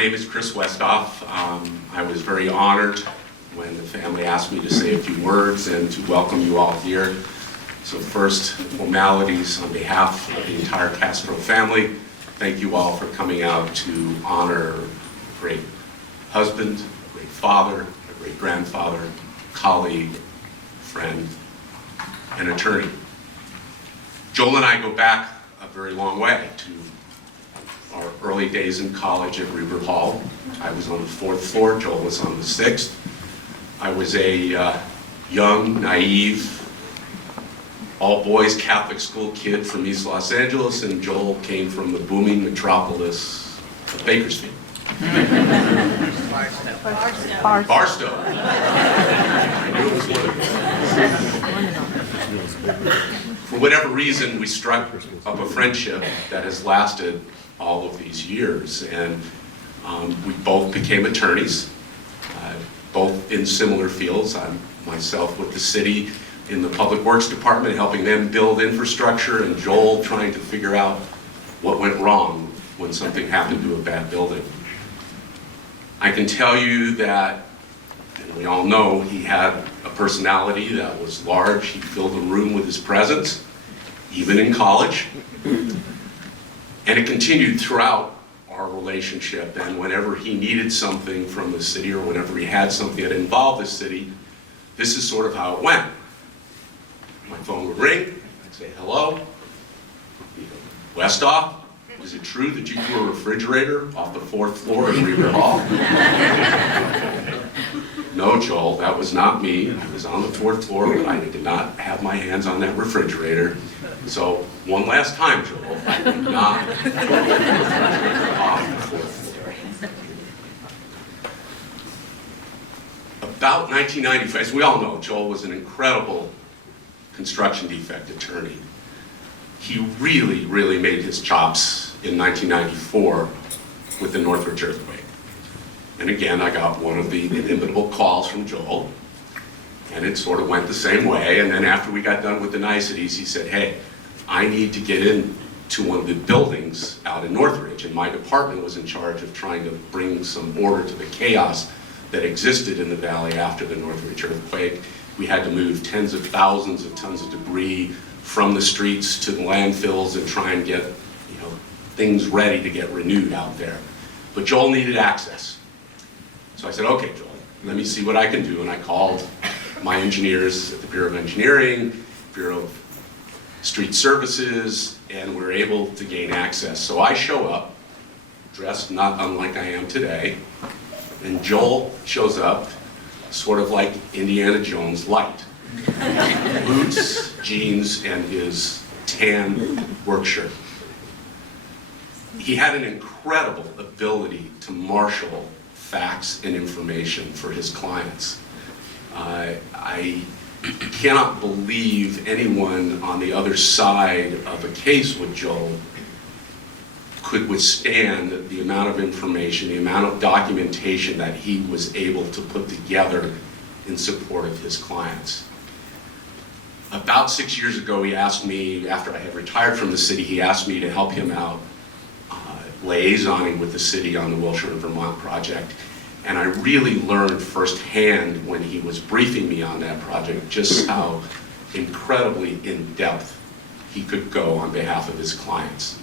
name is Chris Westhoff. I was very honored when the family asked me to say a few words and to welcome you all here. So first, formalities on behalf of the entire Castro family. Thank you all for coming out to honor a great husband, a great father, a great grandfather, colleague, friend, and attorney. Joel and I go back a very long way to our early days in college at Reber Hall. I was on the 4th floor, Joel was on the 6th. I was a young, naive, all-boys Catholic school kid from East Los Angeles, and Joel came from the booming metropolis of Bakersfield. Barstow. I knew it was one of them. For whatever reason, we struck up a friendship that has lasted all of these years, and we both became attorneys, both in similar fields. I'm myself with the city in the Public Works Department, helping them build infrastructure, and Joel trying to figure out what went wrong when something happened to a bad building. I can tell you that, and we all know, he had a personality that was large. He filled a room with his presence, even in college. And it continued throughout our relationship, and whenever he needed something from the city or whenever he had something that involved the city, this is sort of how it went. My phone would ring, I'd say, hello, Westhoff, is it true that you threw a refrigerator off the 4th floor in Reber Hall? No, Joel, that was not me. I was on the 4th floor, but I did not have my hands on that refrigerator. So, one last time, Joel, I did not off the 4th floor. About 1995, as we all know, Joel was an incredible construction defect attorney. He really, really made his chops in 1994 with the Northridge earthquake. And again, I got one of the inimitable calls from Joel, and it sort of went the same way. And then after we got done with the niceties, he said, hey, I need to get into one of the buildings out in Northridge, and my department was in charge of trying to bring some order to the chaos that existed in the valley after the Northridge earthquake. We had to move tens of thousands of tons of debris from the streets to the landfills and try and get, things ready to get renewed out there. But Joel needed access. So I said, okay, Joel, let me see what I can do. And I called my engineers at the Bureau of Engineering, Bureau of Street Services, and we were able to gain access. So I show up, dressed not unlike I am today, and Joel shows up sort of like Indiana Jones light. Boots, jeans, and his tan work shirt. He had an incredible ability to marshal facts and information for his clients. I cannot believe anyone on the other side of a case with Joel could withstand the amount of information, the amount of documentation that he was able to put together in support of his clients. About 6 years ago, he asked me, after I had retired from the city, he asked me to help him out liaisoning with the city on the Wilshire and Vermont project. And I really learned firsthand when he was briefing me on that project just how incredibly in-depth he could go on behalf of his clients.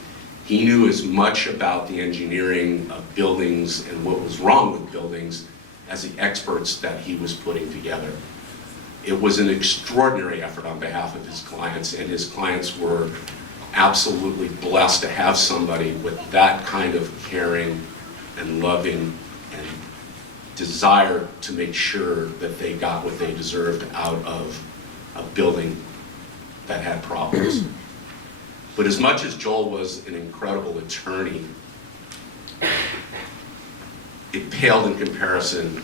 He knew as much about the engineering of buildings and what was wrong with buildings as the experts that he was putting together. It was an extraordinary effort on behalf of his clients, and his clients were absolutely blessed to have somebody with that kind of caring and loving and desire to make sure that they got what they deserved out of a building that had problems. But as much as Joel was an incredible attorney, it paled in comparison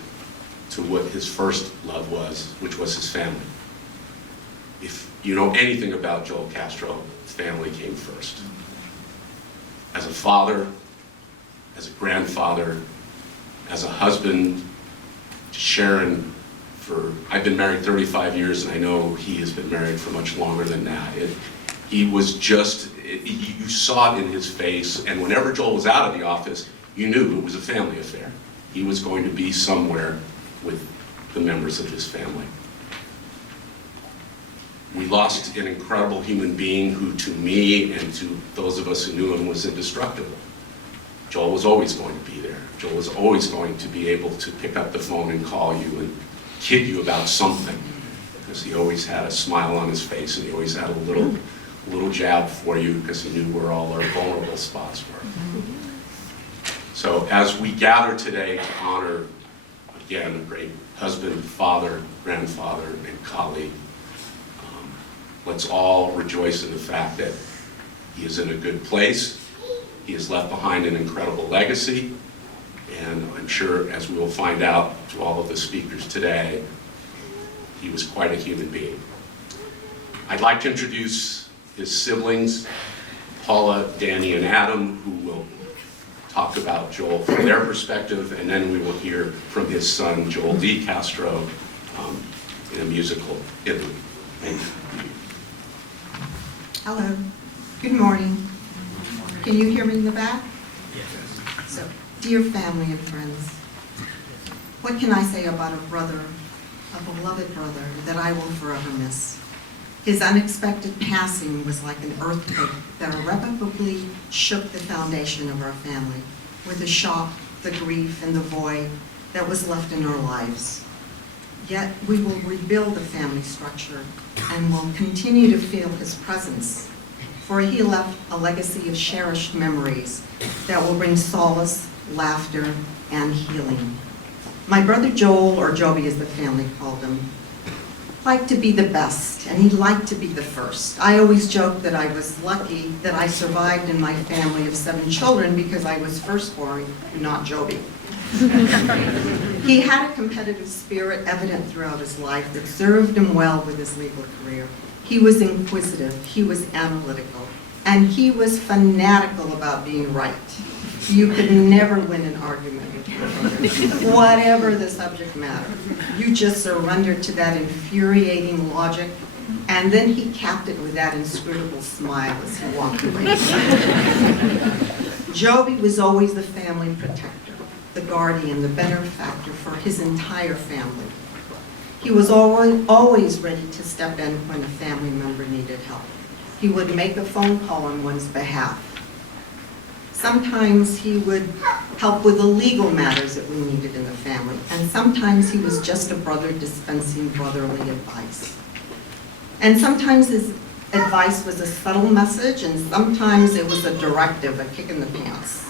to what his first love was, which was his family. If you know anything about Joel Castro, family came first. As a father, as a grandfather, as a husband to Sharon, I've been married 35 years, and I know he has been married for much longer than that. He was just, you saw it in his face, and whenever Joel was out of the office, you knew it was a family affair. He was going to be somewhere with the members of his family. We lost an incredible human being who, to me and to those of us who knew him, was indestructible. Joel was always going to be there. Joel was always going to be able to pick up the phone and call you and kid you about something, because he always had a smile on his face and he always had a little jab for you, because he knew where all our vulnerable spots were. So as we gather today to honor, again, a great husband, father, grandfather, and colleague, let's all rejoice in the fact that he is in a good place. He has left behind an incredible legacy, and I'm sure, as we will find out through all of the speakers today, he was quite a human being. I'd like to introduce his siblings, Paula, Danny, and Adam, who will talk about Joel from their perspective, and then we will hear from his son, Joel D. Castro, in a musical interlude. Thank you. Hello. Good morning. Can you hear me in the back? Yes. So, dear family and friends, what can I say about a brother, a beloved brother, that I will forever miss? His unexpected passing was like an earthquake that irrevocably shook the foundation of our family, with the shock, the grief, and the void that was left in our lives. Yet we will rebuild the family structure and will continue to feel his presence, for he left a legacy of cherished memories that will bring solace, laughter, and healing. My brother Joel, or Joby as the family called him, liked to be the best, and he liked to be the first. I always joke that I was lucky that I survived in my family of 7 children because I was firstborn, not Joby. He had a competitive spirit evident throughout his life that served him well with his legal career. He was inquisitive, he was analytical, and he was fanatical about being right. You could never win an argument with your brother, whatever the subject matter. You just surrendered to that infuriating logic, and then he capped it with that inscrutable smile as he walked away. Joby was always the family protector, the guardian, the benefactor for his entire family. He was always ready to step in when a family member needed help. He would make a phone call on one's behalf. Sometimes he would help with the legal matters that we needed in the family, and sometimes he was just a brother dispensing brotherly advice. And sometimes his advice was a subtle message, and sometimes it was a directive, a kick in the pants.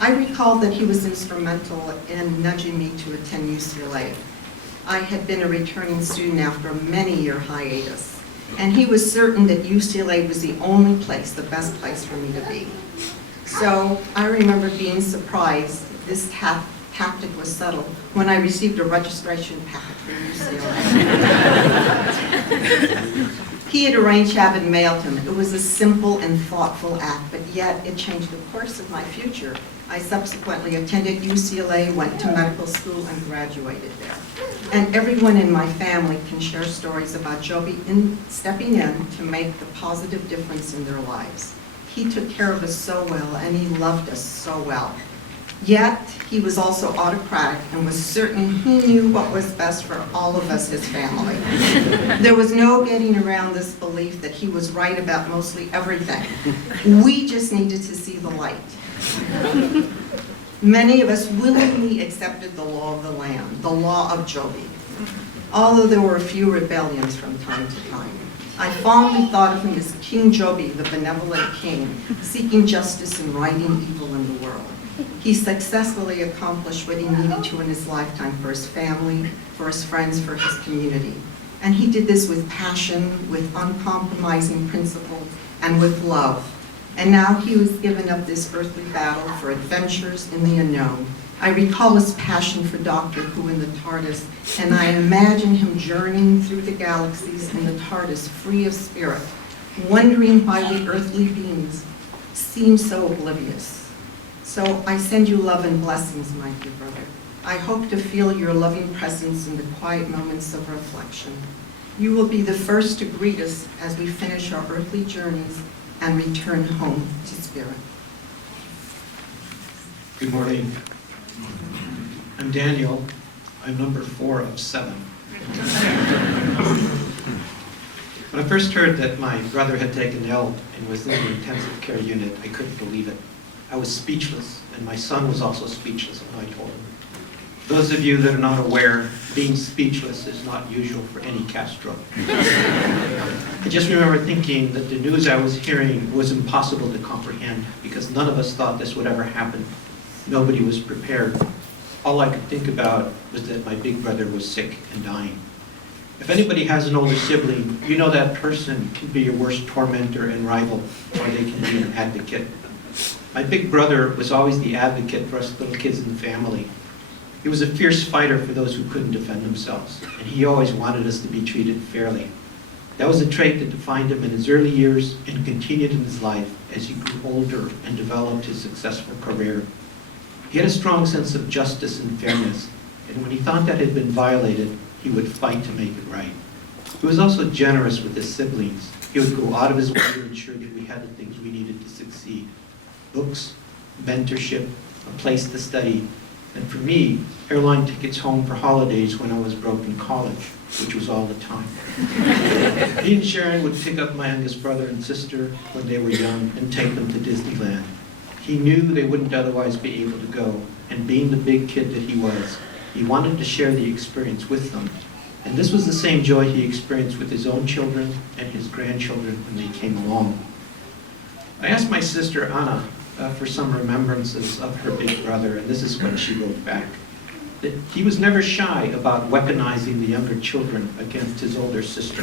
I recall that he was instrumental in nudging me to attend UCLA. I had been a returning student after a many-year hiatus, and he was certain that UCLA was the only place, the best place for me to be. So I remember being surprised this tactic was subtle when I received a registration packet from UCLA. He had arranged to have it mailed to him. It was a simple and thoughtful act, but yet it changed the course of my future. I subsequently attended UCLA, went to medical school, and graduated there. And everyone in my family can share stories about Joby stepping in to make the positive difference in their lives. He took care of us so well, and he loved us so well. Yet, he was also autocratic and was certain he knew what was best for all of us, his family. There was no getting around this belief that he was right about mostly everything. We just needed to see the light. Many of us willingly accepted the law of the land, the law of Joby, although there were a few rebellions from time to time. I fondly thought of him as King Joby, the benevolent king, seeking justice and righting evil in the world. He successfully accomplished what he needed to in his lifetime for his family, for his friends, for his community. And he did this with passion, with uncompromising principles, and with love. And now he was given up this earthly battle for adventures in the unknown. I recall his passion for Doctor Who in the TARDIS, and I imagine him journeying through the galaxies in the TARDIS, free of spirit, wondering why we earthly beings seem so oblivious. So I send you love and blessings, my dear brother. I hope to feel your loving presence in the quiet moments of reflection. You will be the first to greet us as we finish our earthly journeys and return home to spirit. Good morning. I'm Daniel. I'm number 4 of 7. When I first heard that my brother had taken ill and was in the intensive care unit, I couldn't believe it. I was speechless, and my son was also speechless when I told him. For those of you that are not aware, being speechless is not usual for any cat stroke. I just remember thinking that the news I was hearing was impossible to comprehend because none of us thought this would ever happen. Nobody was prepared. All I could think about was that my big brother was sick and dying. If anybody has an older sibling, you know that person can be your worst tormentor and rival, or they can be an advocate. My big brother was always the advocate for us little kids in the family. He was a fierce fighter for those who couldn't defend themselves, and he always wanted us to be treated fairly. That was a trait that defined him in his early years and continued in his life as he grew older and developed his successful career. He had a strong sense of justice and fairness, and when he thought that had been violated, he would fight to make it right. He was also generous with his siblings. He would go out of his way to ensure that we had the things we needed to succeed. Books, mentorship, a place to study, and for me, airline tickets home for holidays when I was broke in college, which was all the time. He and Sharon would pick up my youngest brother and sister when they were young and take them to Disneyland. He knew they wouldn't otherwise be able to go, and being the big kid that he was, he wanted to share the experience with them. And this was the same joy he experienced with his own children and his grandchildren when they came along. I asked my sister Anna for some remembrances of her big brother, and this is what she wrote back. That he was never shy about weaponizing the younger children against his older sister.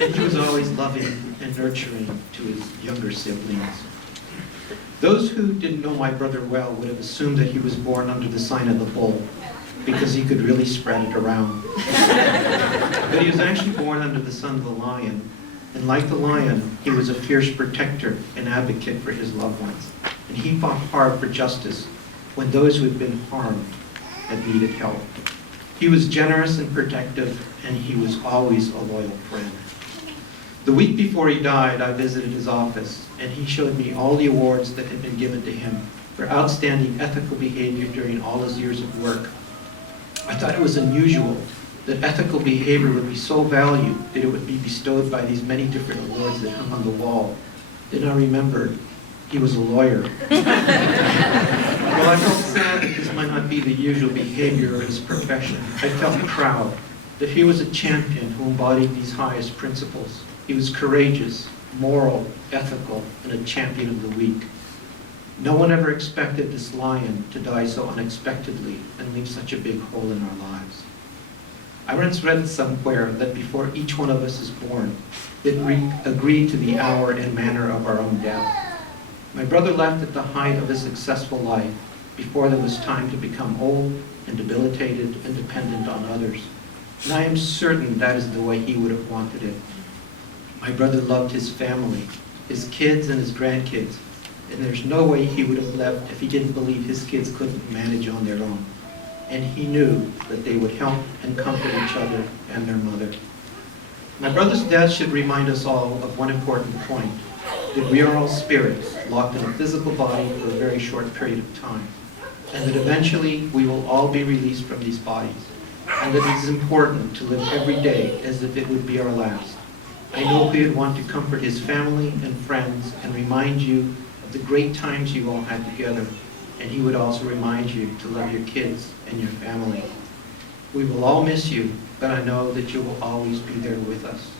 And he was always loving and nurturing to his younger siblings. Those who didn't know my brother well would have assumed that he was born under the sign of the bull, because he could really spread it around. But he was actually born under the sign of the lion, and like the lion, he was a fierce protector and advocate for his loved ones. And he fought hard for justice when those who had been harmed had needed help. He was generous and protective, and he was always a loyal friend. The week before he died, I visited his office, and he showed me all the awards that had been given to him for outstanding ethical behavior during all his years of work. I thought it was unusual that ethical behavior would be so valued that it would be bestowed by these many different awards that hung on the wall. Then I remembered he was a lawyer. While I felt sad that this might not be the usual behavior of his profession, I felt proud that he was a champion who embodied these highest principles. He was courageous, moral, ethical, and a champion of the weak. No one ever expected this lion to die so unexpectedly and leave such a big hole in our lives. I once read somewhere that before each one of us is born, it agreed to the hour and manner of our own death. My brother left at the height of his successful life, before there was time to become old and debilitated and dependent on others. And I am certain that is the way he would have wanted it. My brother loved his family, his kids and his grandkids, and there's no way he would have left if he didn't believe his kids couldn't manage on their own. And he knew that they would help and comfort each other and their mother. My brother's death should remind us all of one important point, that we are all spirits locked in a physical body for a very short period of time, and that eventually we will all be released from these bodies, and that it is important to live every day as if it would be our last. I know he would want to comfort his family and friends and remind you of the great times you all had together, and he would also remind you to love your kids and your family. We will all miss you, but I know that you will always be there with us.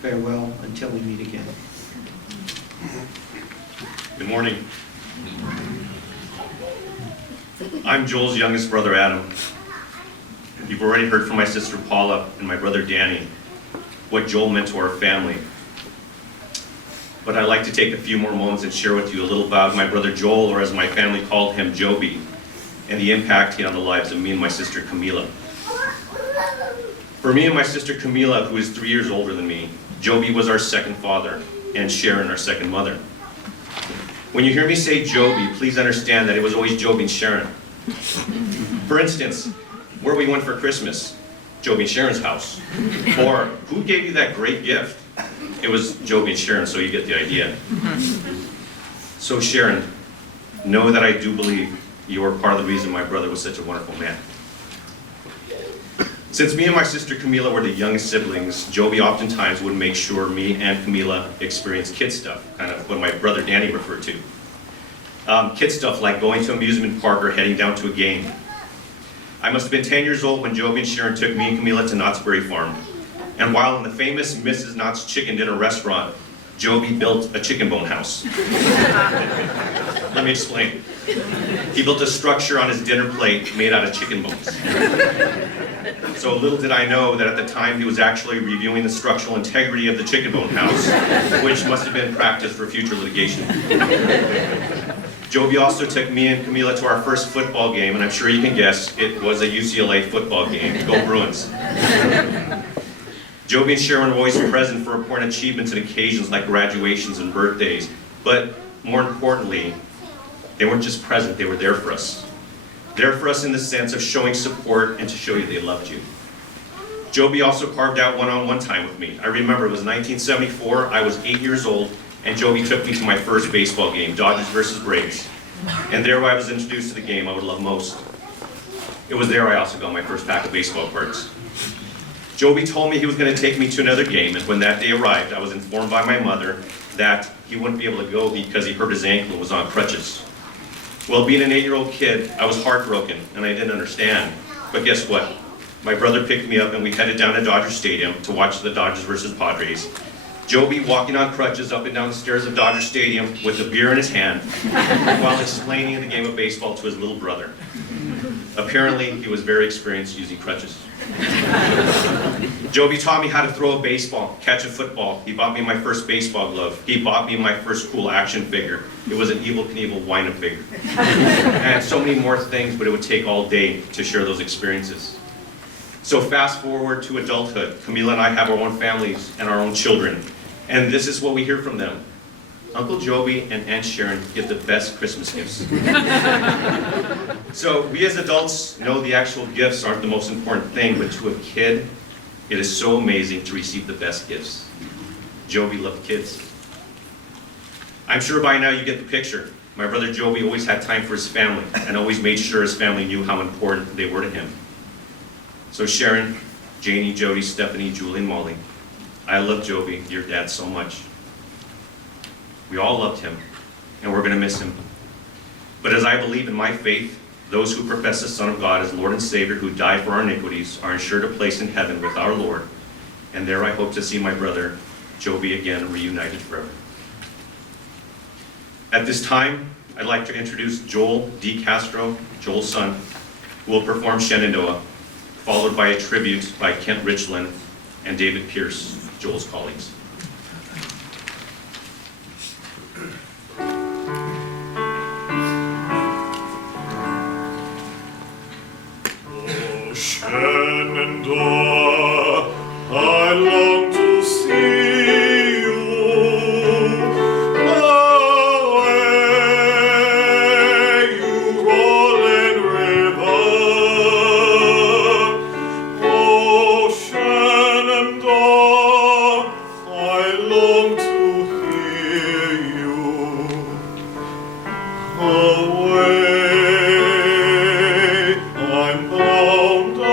Farewell until we meet again. Good morning. I'm Joel's youngest brother, Adam. You've already heard from my sister Paula and my brother Danny what Joel meant to our family. But I'd like to take a few more moments and share with you a little about my brother Joel, or as my family called him, Joby, and the impact he had on the lives of me and my sister Camila. For me and my sister Camila, who is 3 years older than me, Joby was our second father, and Sharon our second mother. When you hear me say Joby, please understand that it was always Joby and Sharon. For instance, where we went for Christmas, Joby and Sharon's house. Or, who gave you that great gift? It was Joby and Sharon, so you get the idea. So Sharon, know that I do believe you are part of the reason my brother was such a wonderful man. Since me and my sister Camila were the youngest siblings, Joby oftentimes would make sure me and Camila experienced kid stuff, kind of what my brother Danny referred to. Kid stuff like going to an amusement park or heading down to a game. I must have been 10 years old when Joby and Sharon took me and Camila to Knott's Berry Farm. And while in the famous Mrs. Knott's Chicken Dinner restaurant, Joby built a chicken bone house. Let me explain. He built a structure on his dinner plate made out of chicken bones. So little did I know that at the time he was actually reviewing the structural integrity of the chicken bone house, which must have been practiced for future litigation. Joby also took me and Camila to our first football game, and I'm sure you can guess it was a UCLA football game. Go Bruins. Joby and Sharon were always present for important achievements and occasions like graduations and birthdays, but more importantly, they weren't just present, they were there for us. There for us in the sense of showing support and to show you they loved you. Joby also carved out one-on-one time with me. I remember it was 1974, I was 8 years old, and Joby took me to my first baseball game, Dodgers versus Braves. And there I was introduced to the game I would love most. It was there I also got my first pack of baseball cards. Joby told me he was going to take me to another game, and when that day arrived, I was informed by my mother that he wouldn't be able to go because he hurt his ankle and was on crutches. Well, being an 8-year-old kid, I was heartbroken, and I didn't understand. But guess what? My brother picked me up, and we headed down to Dodger Stadium to watch the Dodgers versus Padres. Joby walking on crutches up and down the stairs of Dodger Stadium with a beer in his hand while explaining the game of baseball to his little brother. Apparently, he was very experienced using crutches. Joby taught me how to throw a baseball, catch a football. He bought me my first baseball glove. He bought me my first cool action figure. It was an Evel Knievel wind-up figure. And so many more things, but it would take all day to share those experiences. So fast forward to adulthood. Camila and I have our own families and our own children. And this is what we hear from them. Uncle Joby and Aunt Sharon give the best Christmas gifts. So we as adults know the actual gifts aren't the most important thing, but to a kid, it is so amazing to receive the best gifts. Joby loved kids. I'm sure by now you get the picture. My brother Joby always had time for his family and always made sure his family knew how important they were to him. So Sharon, Janie, Jody, Stephanie, Julie, and Molly, I love Joby, your dad, so much. We all loved him, and we're going to miss him. But as I believe in my faith, those who profess the Son of God as Lord and Savior who died for our iniquities are ensured a place in heaven with our Lord, and there I hope to see my brother Joby again reunited forever. At this time, I'd like to introduce Joel D. Castro, Joel's son, who will perform Shenandoah, followed by a tribute by Kent Richland and David Pierce, Joel's colleagues. Shenandoah, I long to see you. Away, you rolling river. Oh, Shenandoah, I long to hear you. Away, I'm bound away.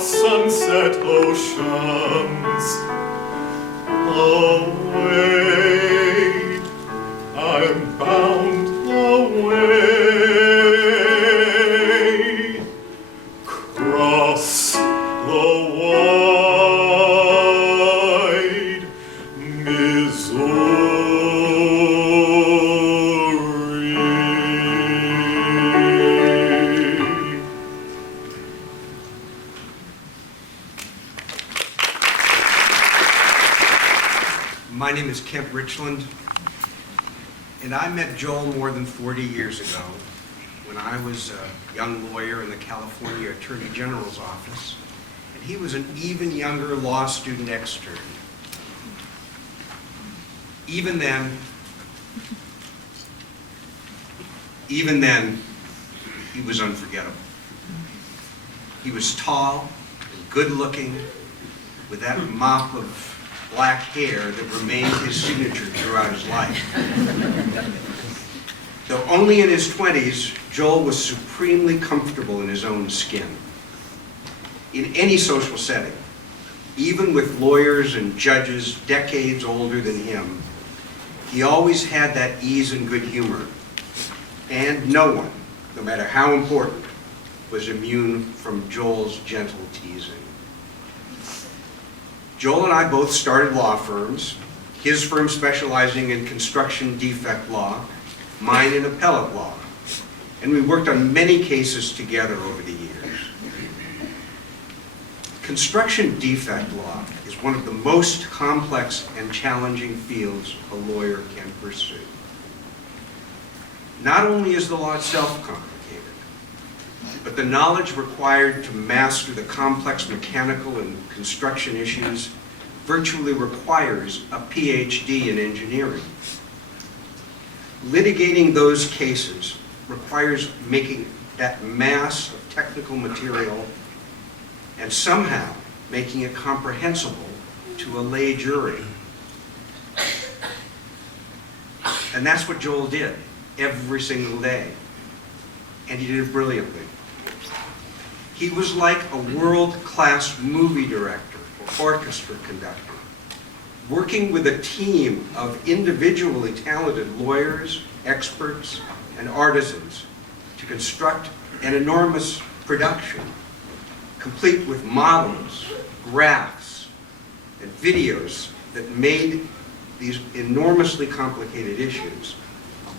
across sunset oceans. Away, I'm bound away, cross the wide Missouri. My name is Kent Richland, and I met Joel more than 40 years ago when I was a young lawyer in the California Attorney General's office, and he was an even younger law student extern. Even then, he was unforgettable. He was tall and good-looking, with that mop of black hair that remained his signature throughout his life. Though only in his 20s, Joel was supremely comfortable in his own skin. In any social setting, even with lawyers and judges decades older than him, he always had that ease and good humor. And no one, no matter how important, was immune from Joel's gentle teasing. Joel and I both started law firms, his firm specializing in construction defect law, mine in appellate law, and we worked on many cases together over the years. Construction defect law is one of the most complex and challenging fields a lawyer can pursue. Not only is the law itself complicated, but the knowledge required to master the complex mechanical and construction issues virtually requires a PhD in engineering. Litigating those cases requires making that mass of technical material and somehow making it comprehensible to a lay jury. And that's what Joel did every single day. And he did it brilliantly. He was like a world-class movie director or orchestra conductor, working with a team of individually talented lawyers, experts, and artisans to construct an enormous production, complete with models, graphs, and videos that made these enormously complicated issues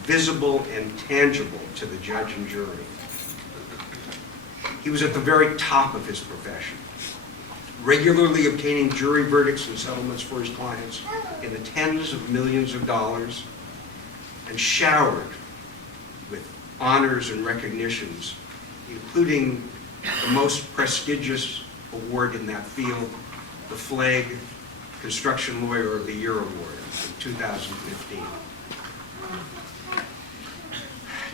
visible and tangible to the judge and jury. He was at the very top of his profession, regularly obtaining jury verdicts and settlements for his clients in the tens of millions of dollars, and showered with honors and recognitions, including the most prestigious award in that field, the Flag Construction Lawyer of the Year Award in 2015.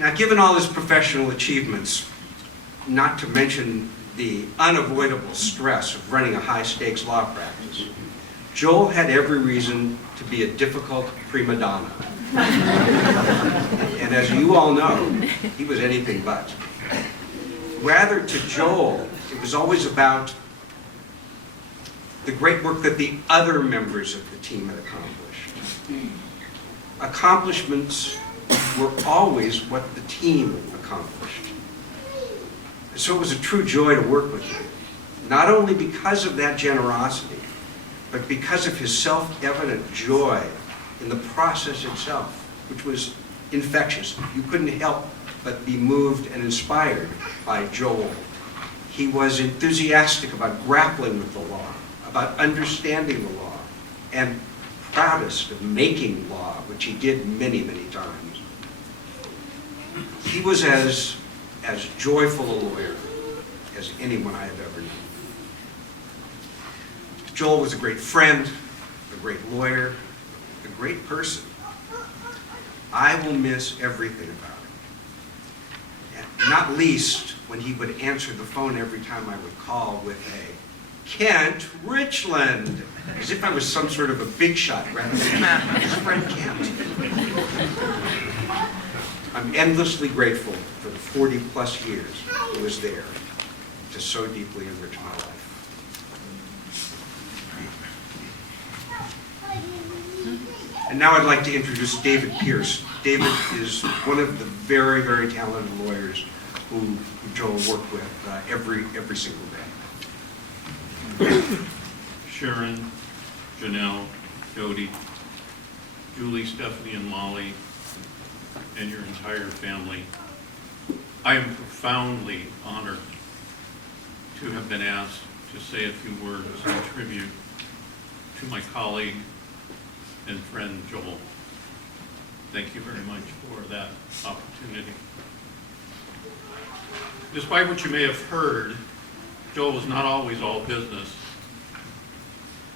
Now, given all his professional achievements, not to mention the unavoidable stress of running a high-stakes law practice, Joel had every reason to be a difficult prima donna. And as you all know, he was anything but. Rather, to Joel, it was always about the great work that the other members of the team had accomplished. Accomplishments were always what the team accomplished. And so it was a true joy to work with him, not only because of that generosity, but because of his self-evident joy in the process itself, which was infectious. You couldn't help but be moved and inspired by Joel. He was enthusiastic about grappling with the law, about understanding the law, and proudest of making law, which he did many, many times. He was as joyful a lawyer as anyone I have ever known. Joel was a great friend, a great lawyer, a great person. I will miss everything about him. And not least when he would answer the phone every time I would call with a Kent Richland, as if I was some sort of a big shot rather than his friend Kent. I'm endlessly grateful for the 40 plus years he was there to so deeply enrich my life. And now I'd like to introduce David Pierce. David is one of the very, very talented lawyers who Joel worked with every single day. Sharon, Janelle, Jody, Julie, Stephanie, and Molly, and your entire family. I am profoundly honored to have been asked to say a few words in tribute to my colleague and friend Joel. Thank you very much for that opportunity. Despite what you may have heard, Joel was not always all business.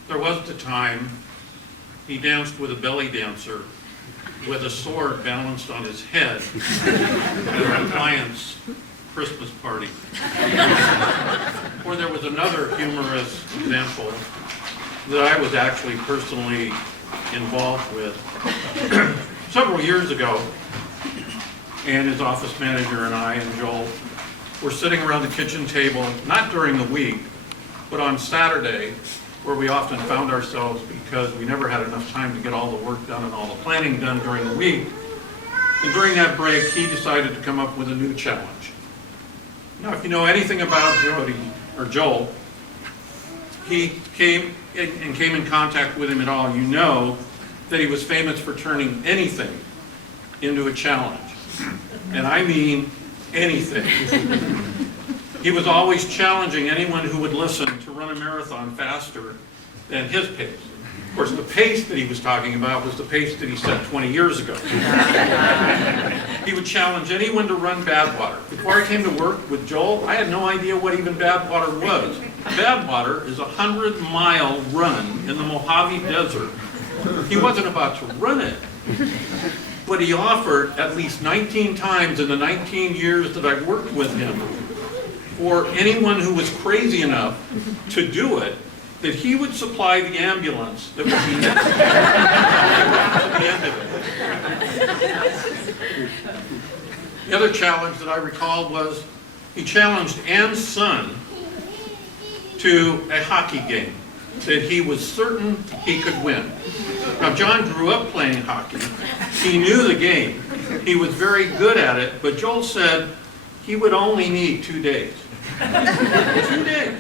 There was the time he danced with a belly dancer with a sword balanced on his head at a client's Christmas party. Or there was another humorous example that I was actually personally involved with. Several years ago, and his office manager and I and Joel were sitting around the kitchen table, not during the week, but on Saturday, where we often found ourselves because we never had enough time to get all the work done and all the planning done during the week. And during that break, he decided to come up with a new challenge. Now, if you know anything about Joel, he came in contact with him at all, you know that he was famous for turning anything into a challenge. And I mean anything. He was always challenging anyone who would listen to run a marathon faster than his pace. Of course, the pace that he was talking about was the pace that he set 20 years ago. He would challenge anyone to run Badwater. Before I came to work with Joel, I had no idea what even Badwater was. Badwater is a 100-mile run in the Mojave Desert. He wasn't about to run it, but he offered at least 19 times in the 19 years that I worked with him for anyone who was crazy enough to do it, that he would supply the ambulance that would be necessary to the end of it. The other challenge that I recall was he challenged Ann's son to a hockey game that he was certain he could win. Now, John grew up playing hockey. He knew the game. He was very good at it, but Joel said he would only need 2 days. 2 days.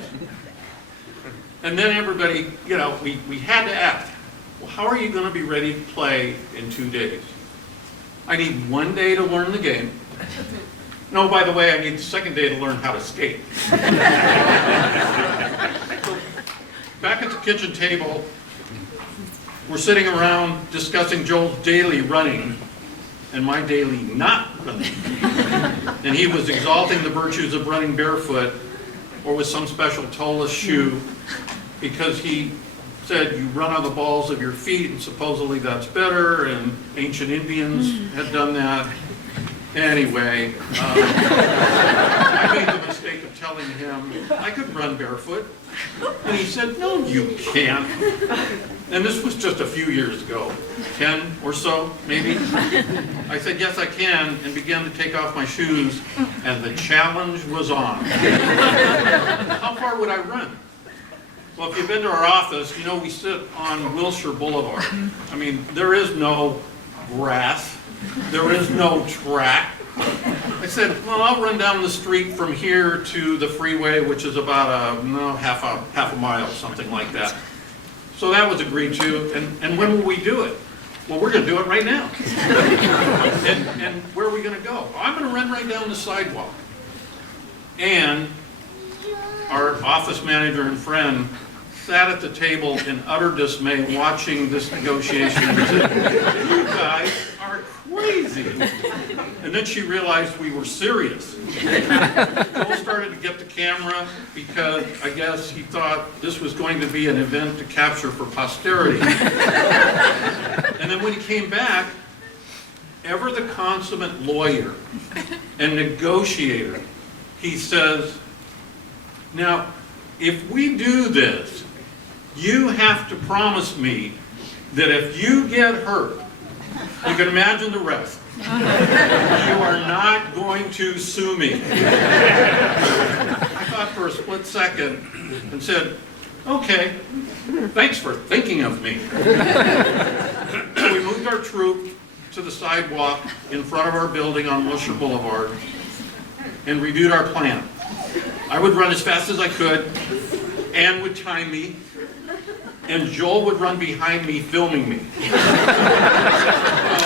And then everybody, we had to ask, well, how are you going to be ready to play in 2 days? I need 1 day to learn the game. No, by the way, I need the second day to learn how to skate. So, back at the kitchen table, we're sitting around discussing Joel's daily running and my daily not running. And he was exalting the virtues of running barefoot or with some special toeless shoe because he said you run on the balls of your feet and supposedly that's better, and ancient Indians had done that. Anyway, I made the mistake of telling him I could run barefoot. And he said, no, you can't. And this was just a few years ago, 10 or so, maybe. I said, yes, I can, and began to take off my shoes, and the challenge was on. How far would I run? Well, if you've been to our office, you know we sit on Wilshire Boulevard. I mean, there is no grass. There is no track. I said, well, I'll run down the street from here to the freeway, which is about half a mile, something like that. So that was agreed to. And when will we do it? Well, we're going to do it right now. And where are we going to go? I'm going to run right down the sidewalk. And our office manager and friend sat at the table in utter dismay watching this negotiation and said, you guys are crazy. And then she realized we were serious. Joel started to get the camera because I guess he thought this was going to be an event to capture for posterity. And then when he came back, ever the consummate lawyer and negotiator, he says, now, if we do this, you have to promise me that if you get hurt, you can imagine the rest. You are not going to sue me. I thought for a split second and said, okay, thanks for thinking of me. So we moved our troop to the sidewalk in front of our building on Wilshire Boulevard and reviewed our plan. I would run as fast as I could. Ann would time me, and Joel would run behind me filming me.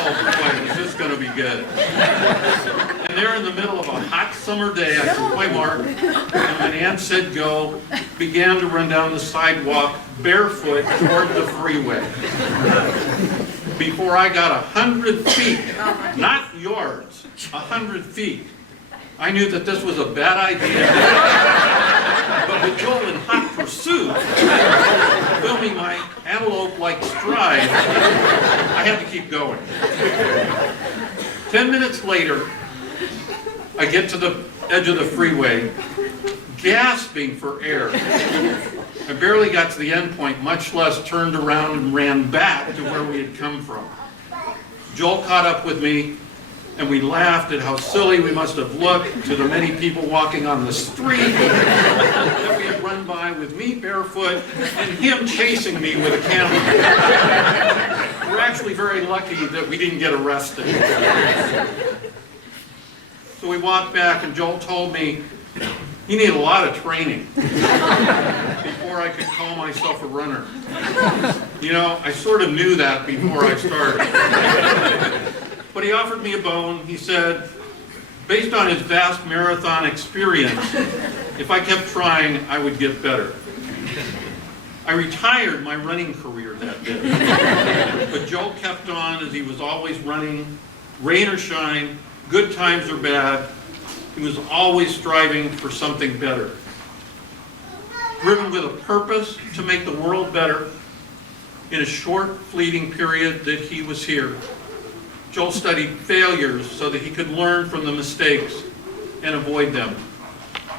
Oh boy, is this gonna be good. And there in the middle of a hot summer day, I took my mark, and when Ann said go, began to run down the sidewalk barefoot toward the freeway. Before I got 100 feet, not yards, 100 feet, I knew that this was a bad idea. But with Joel in hot pursuit, filming my antelope-like stride, I had to keep going. 10 minutes later, I get to the edge of the freeway, gasping for air. I barely got to the end point, much less turned around and ran back to where we had come from. Joel caught up with me, and we laughed at how silly we must have looked to the many people walking on the street that we had run by with me barefoot and him chasing me with a camera. We're actually very lucky that we didn't get arrested. So we walked back, and Joel told me, "You need a lot of training before I could call myself a runner." You know, I sort of knew that before I started. But he offered me a bone. He said, based on his vast marathon experience, if I kept trying, I would get better. I retired my running career that day. But Joel kept on as he was always running, rain or shine, good times or bad. He was always striving for something better. Driven with a purpose to make the world better in a short, fleeting period that he was here. Joel studied failures so that he could learn from the mistakes and avoid them.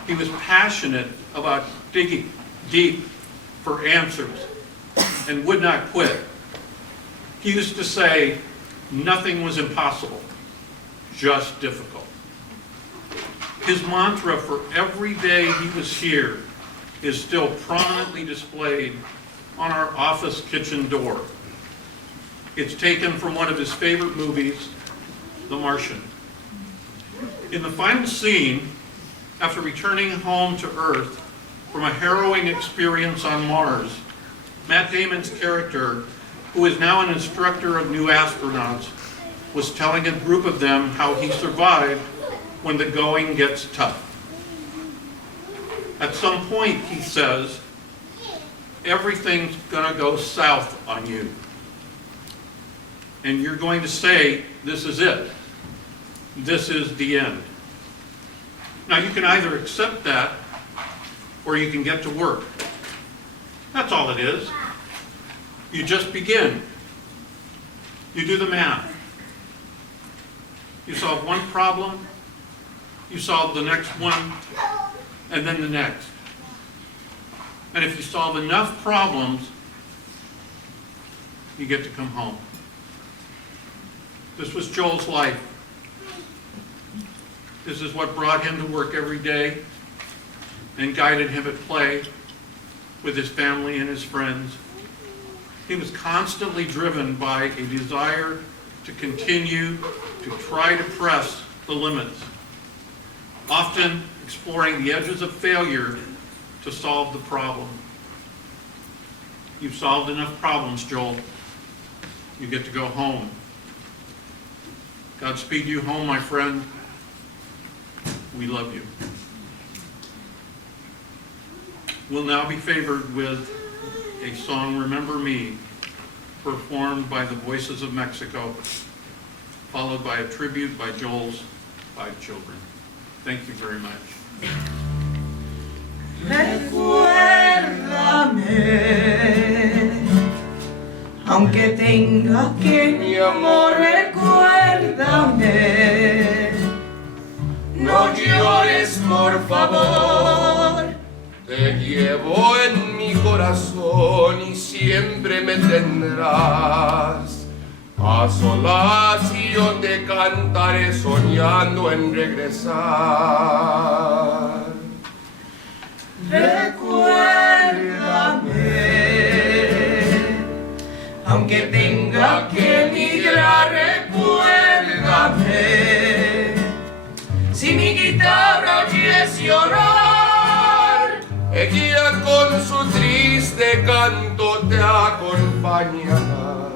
He was passionate about digging deep for answers and would not quit. He used to say, nothing was impossible, just difficult. His mantra for every day he was here is still prominently displayed on our office kitchen door. It's taken from one of his favorite movies, The Martian. In the final scene, after returning home to Earth from a harrowing experience on Mars, Matt Damon's character, who is now an instructor of new astronauts, was telling a group of them how he survived when the going gets tough. At some point, he says, everything's gonna go south on you. And you're going to say, this is it. This is the end. Now you can either accept that, or you can get to work. That's all it is. You just begin. You do the math. You solve one problem, you solve the next one, and then the next. And if you solve enough problems, you get to come home. This was Joel's life. This is what brought him to work every day and guided him at play with his family and his friends. He was constantly driven by a desire to continue to try to press the limits, often exploring the edges of failure to solve the problem. You've solved enough problems, Joel. You get to go home. Godspeed you home, my friend. We love you. We'll now be favored with a song, Remember Me, performed by the Voices of Mexico, followed by a tribute by Joel's 5 children. Thank you very much. Recuérdame, aunque tenga que mi amor, recuérdame. No llores, por favor. Te llevo en mi corazón y siempre me tendrás. A solas yo te cantaré soñando en regresar. Recuérdame, aunque tenga que con su triste canto te acompañará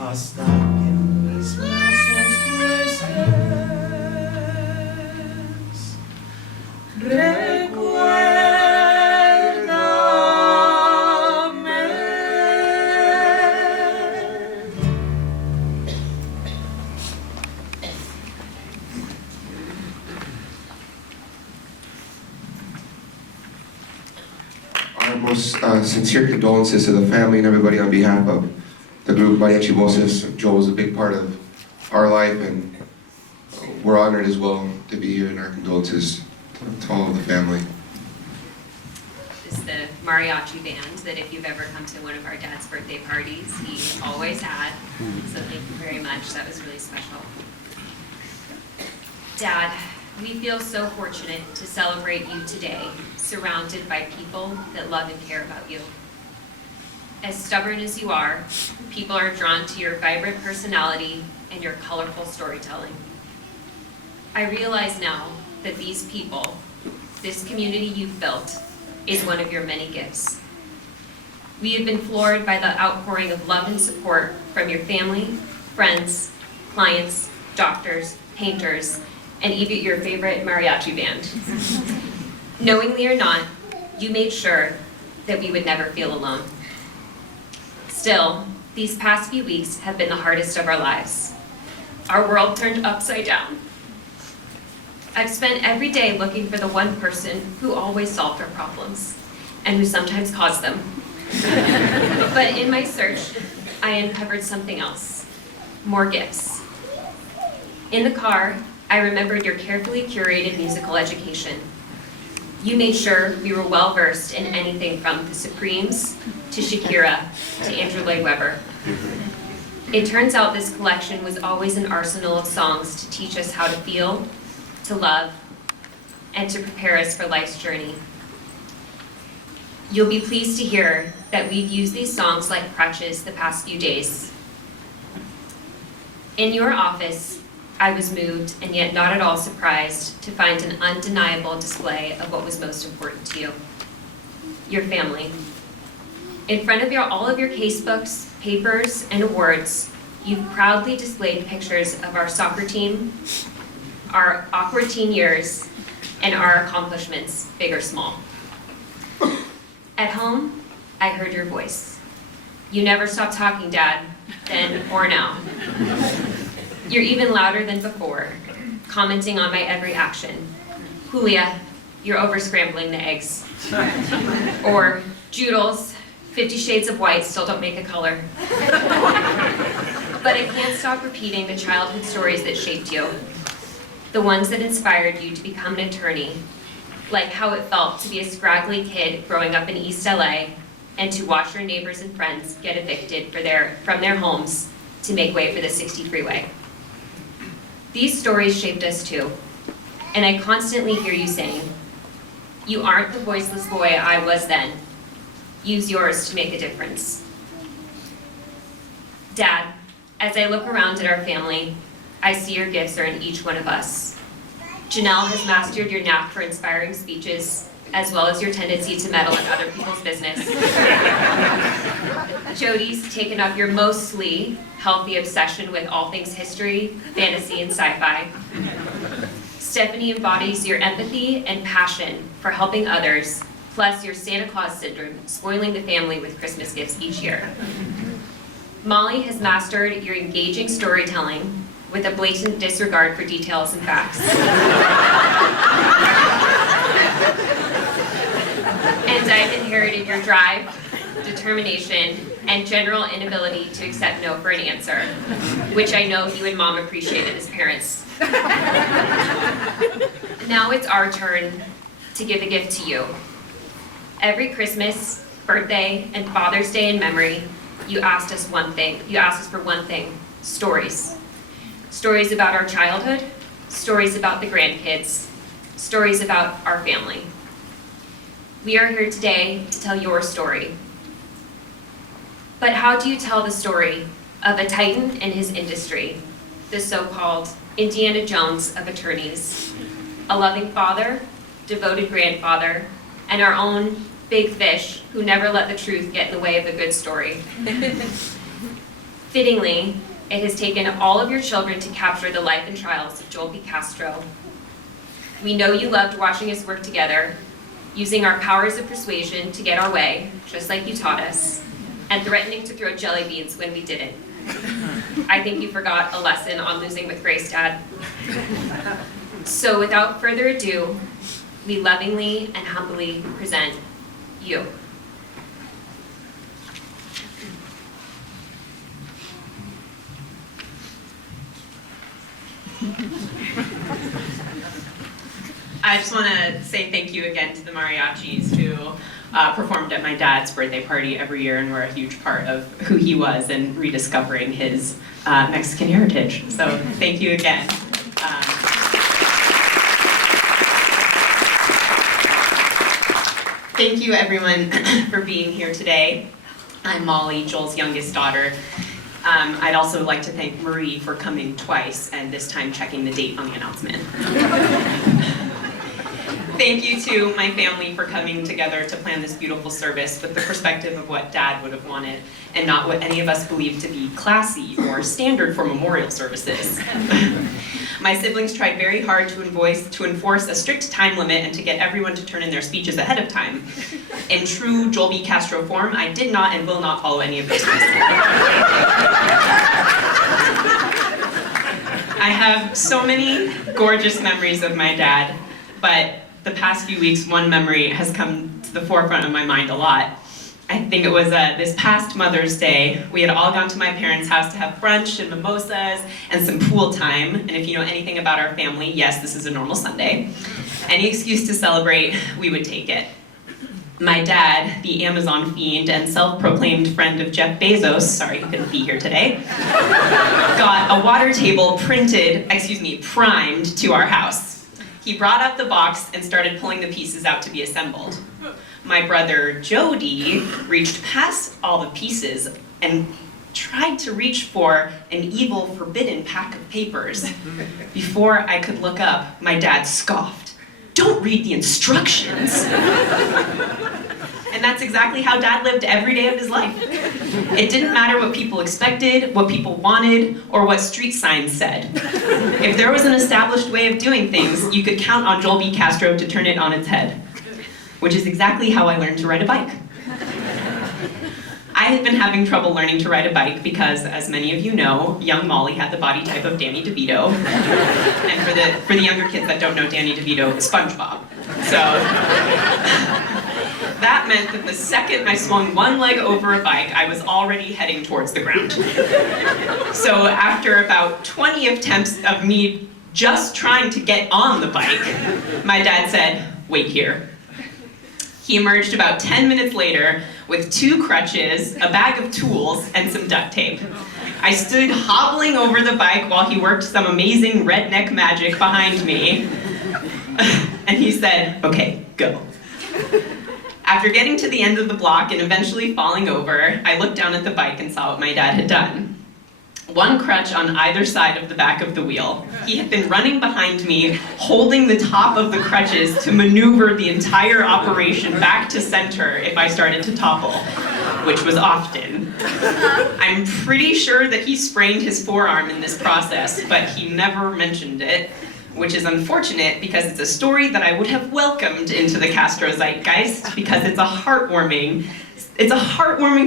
hasta que en mis brazos tú estés. Recuérdame. Our most sincere condolences to the family and everybody on behalf of the group Mariachi Voces. Joel was a big part of our life, and we're honored as well to be here, and our condolences to all of the family. Is the mariachi band that if you've ever come to one of our dad's birthday parties, he always had. So thank you very much. That was really special. Dad, we feel so fortunate to celebrate you today, surrounded by people that love and care about you. As stubborn as you are, people are drawn to your vibrant personality and your colorful storytelling. I realize now that these people, this community you've built, is one of your many gifts. We have been floored by the outpouring of love and support from your family, friends, clients, doctors, painters, and even your favorite mariachi band. Knowingly or not, you made sure that we would never feel alone. Still, these past few weeks have been the hardest of our lives. Our world turned upside down. I've spent every day looking for the one person who always solved our problems, and who sometimes caused them. But in my search, I uncovered something else, more gifts. In the car, I remembered your carefully curated musical education. You made sure we were well versed in anything from the Supremes to Shakira to Andrew Lloyd Webber. It turns out this collection was always an arsenal of songs to teach us how to feel, to love, and to prepare us for life's journey. You'll be pleased to hear that we've used these songs like crutches the past few days. In your office, I was moved and yet not at all surprised to find an undeniable display of what was most important to you, your family. In front of all of your casebooks, papers, and awards, you've proudly displayed pictures of our soccer team, our awkward teen years, and our accomplishments, big or small. At home, I heard your voice. You never stopped talking, Dad, then or now. You're even louder than before, commenting on my every action. Julia, you're over-scrambling the eggs. Or, Joodles, 50 Shades of White still don't make a color. But I can't stop repeating the childhood stories that shaped you. The ones that inspired you to become an attorney, like how it felt to be a scraggly kid growing up in East LA and to watch your neighbors and friends get evicted from their homes to make way for the 60 freeway. These stories shaped us too, and I constantly hear you saying, "You aren't the voiceless boy I was then. Use yours to make a difference." Dad, as I look around at our family, I see your gifts are in each one of us. Janelle has mastered your knack for inspiring speeches, as well as your tendency to meddle in other people's business. Jody's taken up your mostly healthy obsession with all things history, fantasy, and sci-fi. Stephanie embodies your empathy and passion for helping others, plus your Santa Claus syndrome, spoiling the family with Christmas gifts each year. Molly has mastered your engaging storytelling with a blatant disregard for details and facts. And I've inherited your drive, determination, and general inability to accept no for an answer, which I know you and Mom appreciated as parents. Now it's our turn to give a gift to you. Every Christmas, birthday, and Father's Day in memory, you asked us for one thing, stories. Stories about our childhood, stories about the grandkids, stories about our family. We are here today to tell your story. But how do you tell the story of a titan in his industry, the so-called Indiana Jones of attorneys, a loving father, devoted grandfather, and our own big fish who never let the truth get in the way of a good story. Fittingly, it has taken all of your children to capture the life and trials of Joel B. Castro. We know you loved watching us work together, using our powers of persuasion to get our way, just like you taught us, and threatening to throw jelly beans when we didn't. I think you forgot a lesson on losing with grace, Dad. So without further ado, we lovingly and humbly present you. I just want to say thank you again to the mariachis who performed at my dad's birthday party every year and were a huge part of who he was and rediscovering his Mexican heritage. So thank you again. Thank you everyone for being here today. I'm Molly, Joel's youngest daughter. I'd also like to thank Marie for coming twice and this time checking the date on the announcement. Thank you to my family for coming together to plan this beautiful service with the perspective of what Dad would have wanted and not what any of us believe to be classy or standard for memorial services. My siblings tried very hard to enforce a strict time limit and to get everyone to turn in their speeches ahead of time. In true Joel B. Castro form, I did not and will not follow any of those rules. I have so many gorgeous memories of my dad, but the past few weeks, one memory has come to the forefront of my mind a lot. I think it was this past Mother's Day. We had all gone to my parents' house to have brunch and mimosas and some pool time. And if you know anything about our family, yes, this is a normal Sunday. Any excuse to celebrate, we would take it. My dad, the Amazon fiend and self-proclaimed friend of Jeff Bezos, sorry he couldn't be here today, got a water table primed to our house. He brought up the box and started pulling the pieces out to be assembled. My brother Jody reached past all the pieces and tried to reach for an evil, forbidden pack of papers. Before I could look up, my dad scoffed, "Don't read the instructions." And that's exactly how Dad lived every day of his life. It didn't matter what people expected, what people wanted, or what street signs said. If there was an established way of doing things, you could count on Joel B. Castro to turn it on its head, which is exactly how I learned to ride a bike. I had been having trouble learning to ride a bike because, as many of you know, young Molly had the body type of Danny DeVito. And for the younger kids that don't know Danny DeVito, SpongeBob. So that meant that the second I swung one leg over a bike, I was already heading towards the ground. So after about 20 attempts of me just trying to get on the bike, my dad said, "Wait here." He emerged about 10 minutes later with 2 crutches, a bag of tools, and some duct tape. I stood hobbling over the bike while he worked some amazing redneck magic behind me. And he said, "Okay, go." After getting to the end of the block and eventually falling over, I looked down at the bike and saw what my dad had done. One crutch on either side of the back of the wheel. He had been running behind me, holding the top of the crutches to maneuver the entire operation back to center if I started to topple, which was often. I'm pretty sure that he sprained his forearm in this process, but he never mentioned it, which is unfortunate because it's a story that I would have welcomed into the Castro zeitgeist because it's a heartwarming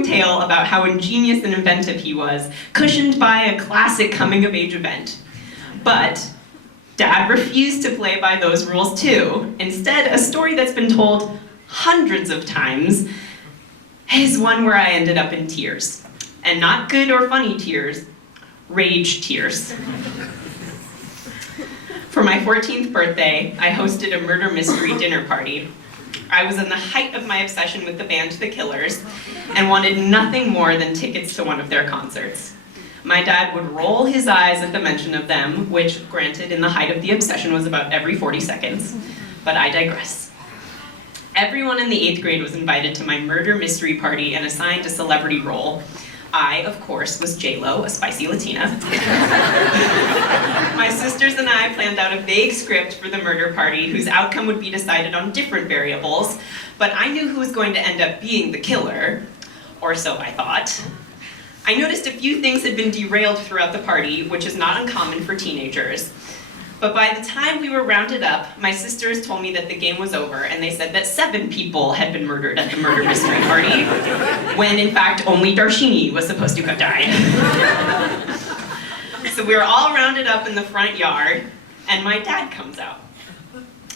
tale about how ingenious and inventive he was, cushioned by a classic coming-of-age event. But Dad refused to play by those rules too. Instead, a story that's been told hundreds of times is one where I ended up in tears. And not good or funny tears, rage tears. For my 14th birthday, I hosted a murder mystery dinner party. I was in the height of my obsession with the band The Killers and wanted nothing more than tickets to one of their concerts. My dad would roll his eyes at the mention of them, which, granted, in the height of the obsession was about every 40 seconds. But I digress. Everyone in the 8th grade was invited to my murder mystery party and assigned a celebrity role. I, of course, was J-Lo, a spicy Latina. My sisters and I planned out a vague script for the murder party whose outcome would be decided on different variables, but I knew who was going to end up being the killer, or so I thought. I noticed a few things had been derailed throughout the party, which is not uncommon for teenagers. But by the time we were rounded up, my sisters told me that the game was over, and they said that 7 people had been murdered at the murder mystery party, when in fact only Darshini was supposed to have died. So we were all rounded up in the front yard, and my dad comes out.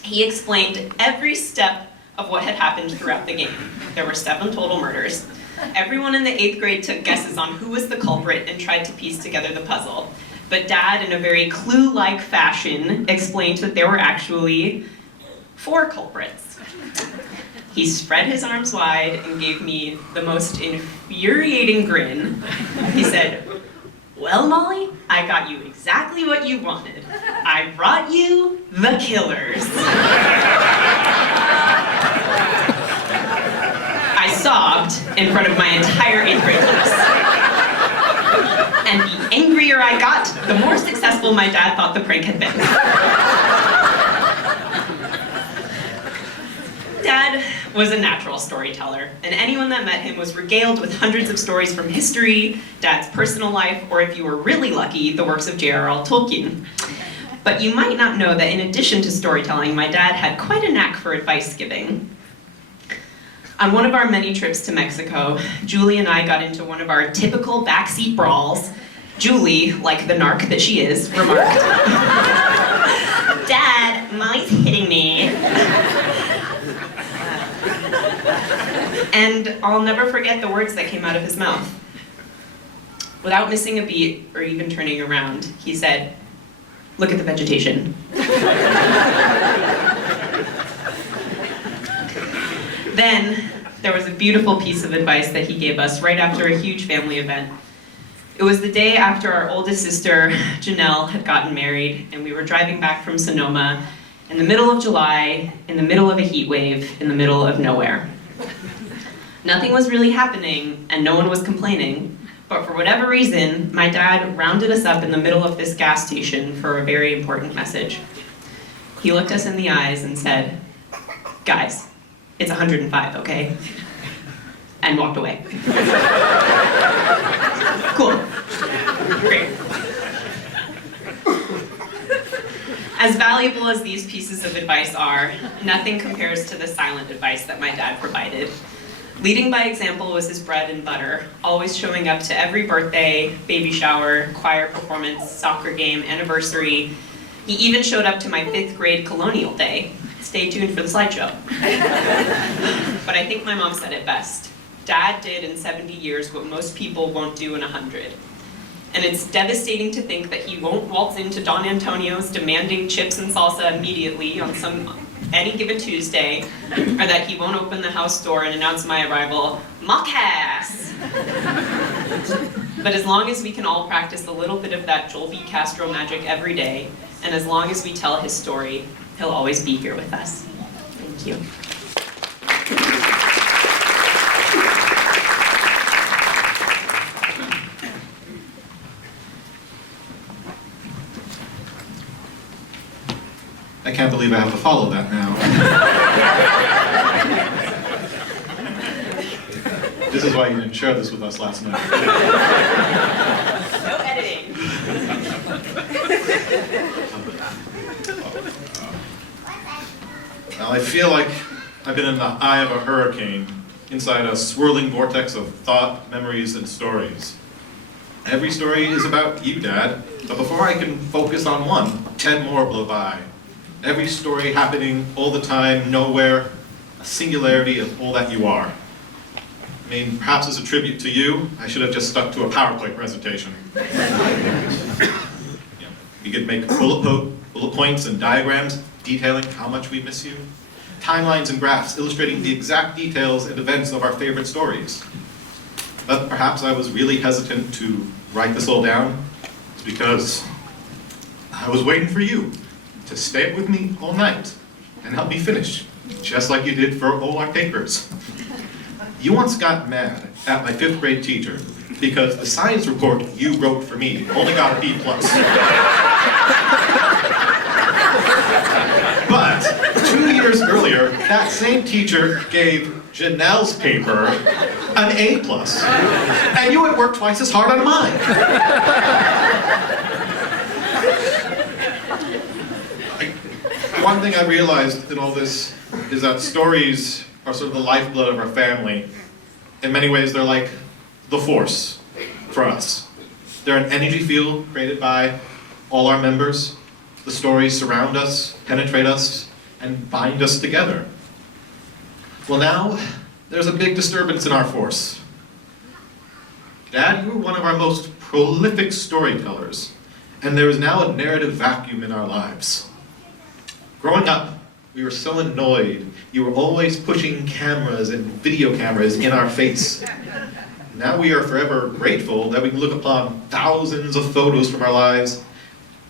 He explained every step of what had happened throughout the game. There were 7 total murders. Everyone in the 8th grade took guesses on who was the culprit and tried to piece together the puzzle. But Dad, in a very Clue-like fashion, explained that there were actually 4 culprits. He spread his arms wide and gave me the most infuriating grin. He said, "Well, Molly, I got you exactly what you wanted. I brought you the killers." I sobbed in front of my entire 8th grade class. And the angrier I got, the more successful my dad thought the prank had been. Dad was a natural storyteller, and anyone that met him was regaled with hundreds of stories from history, Dad's personal life, or if you were really lucky, the works of J.R.R. Tolkien. But you might not know that in addition to storytelling, my dad had quite a knack for advice giving. On one of our many trips to Mexico, Julie and I got into one of our typical backseat brawls. Julie, like the narc that she is, remarked, "Dad, Molly's hitting me." And I'll never forget the words that came out of his mouth. Without missing a beat or even turning around, he said, "Look at the vegetation." Then, there was a beautiful piece of advice that he gave us right after a huge family event. It was the day after our oldest sister, Janelle, had gotten married, and we were driving back from Sonoma in the middle of July, in the middle of a heat wave, in the middle of nowhere. Nothing was really happening, and no one was complaining, but for whatever reason, my dad rounded us up in the middle of this gas station for a very important message. He looked us in the eyes and said, "Guys, it's 105, okay?" And walked away. Cool. Great. As valuable as these pieces of advice are, nothing compares to the silent advice that my dad provided. Leading by example was his bread and butter, always showing up to every birthday, baby shower, choir performance, soccer game, anniversary. He even showed up to my 5th grade colonial day. Stay tuned for the slideshow. But I think my mom said it best. Dad did in 70 years what most people won't do in 100. And it's devastating to think that he won't waltz into Don Antonio's demanding chips and salsa immediately on any given Tuesday, or that he won't open the house door and announce my arrival, "Mockass!" But as long as we can all practice a little bit of that Joel B. Castro magic every day, and as long as we tell his story, he'll always be here with us. Thank you. I can't believe I have to follow that now. This is why you didn't share this with us last night. No editing. Well, I feel like I've been in the eye of a hurricane, inside a swirling vortex of thought, memories, and stories. Every story is about you, Dad, but before I can focus on one, 10 more blow by. Every story happening all the time, nowhere, a singularity of all that you are. I mean, perhaps as a tribute to you, I should have just stuck to a PowerPoint presentation. We could make bullet points and diagrams detailing how much we miss you. Timelines and graphs illustrating the exact details and events of our favorite stories. But perhaps I was really hesitant to write this all down. It's because I was waiting for you to stay up with me all night and help me finish, just like you did for all our papers. You once got mad at my 5th grade teacher because the science report you wrote for me only got a B+. But 2 years earlier, that same teacher gave Janelle's paper an A+. And you had worked twice as hard on mine. One thing I realized in all this is that stories are sort of the lifeblood of our family. In many ways, they're like the force for us. They're an energy field created by all our members. The stories surround us, penetrate us, and bind us together. Well, now, there's a big disturbance in our force. Dad, you were one of our most prolific storytellers, and there is now a narrative vacuum in our lives. Growing up, we were so annoyed. You were always pushing cameras and video cameras in our face. Now we are forever grateful that we can look upon thousands of photos from our lives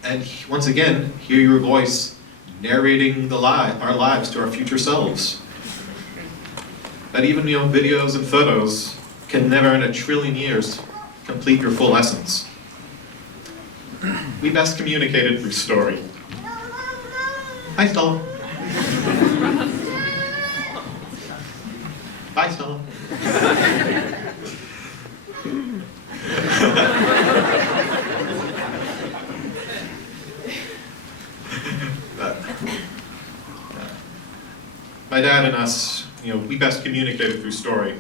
and once again hear your voice narrating our lives to our future selves. But even videos and photos can never in a trillion years complete your full essence. We best communicated through story. Hi, Stella. Bye, Stella. My dad and us, we best communicated through story.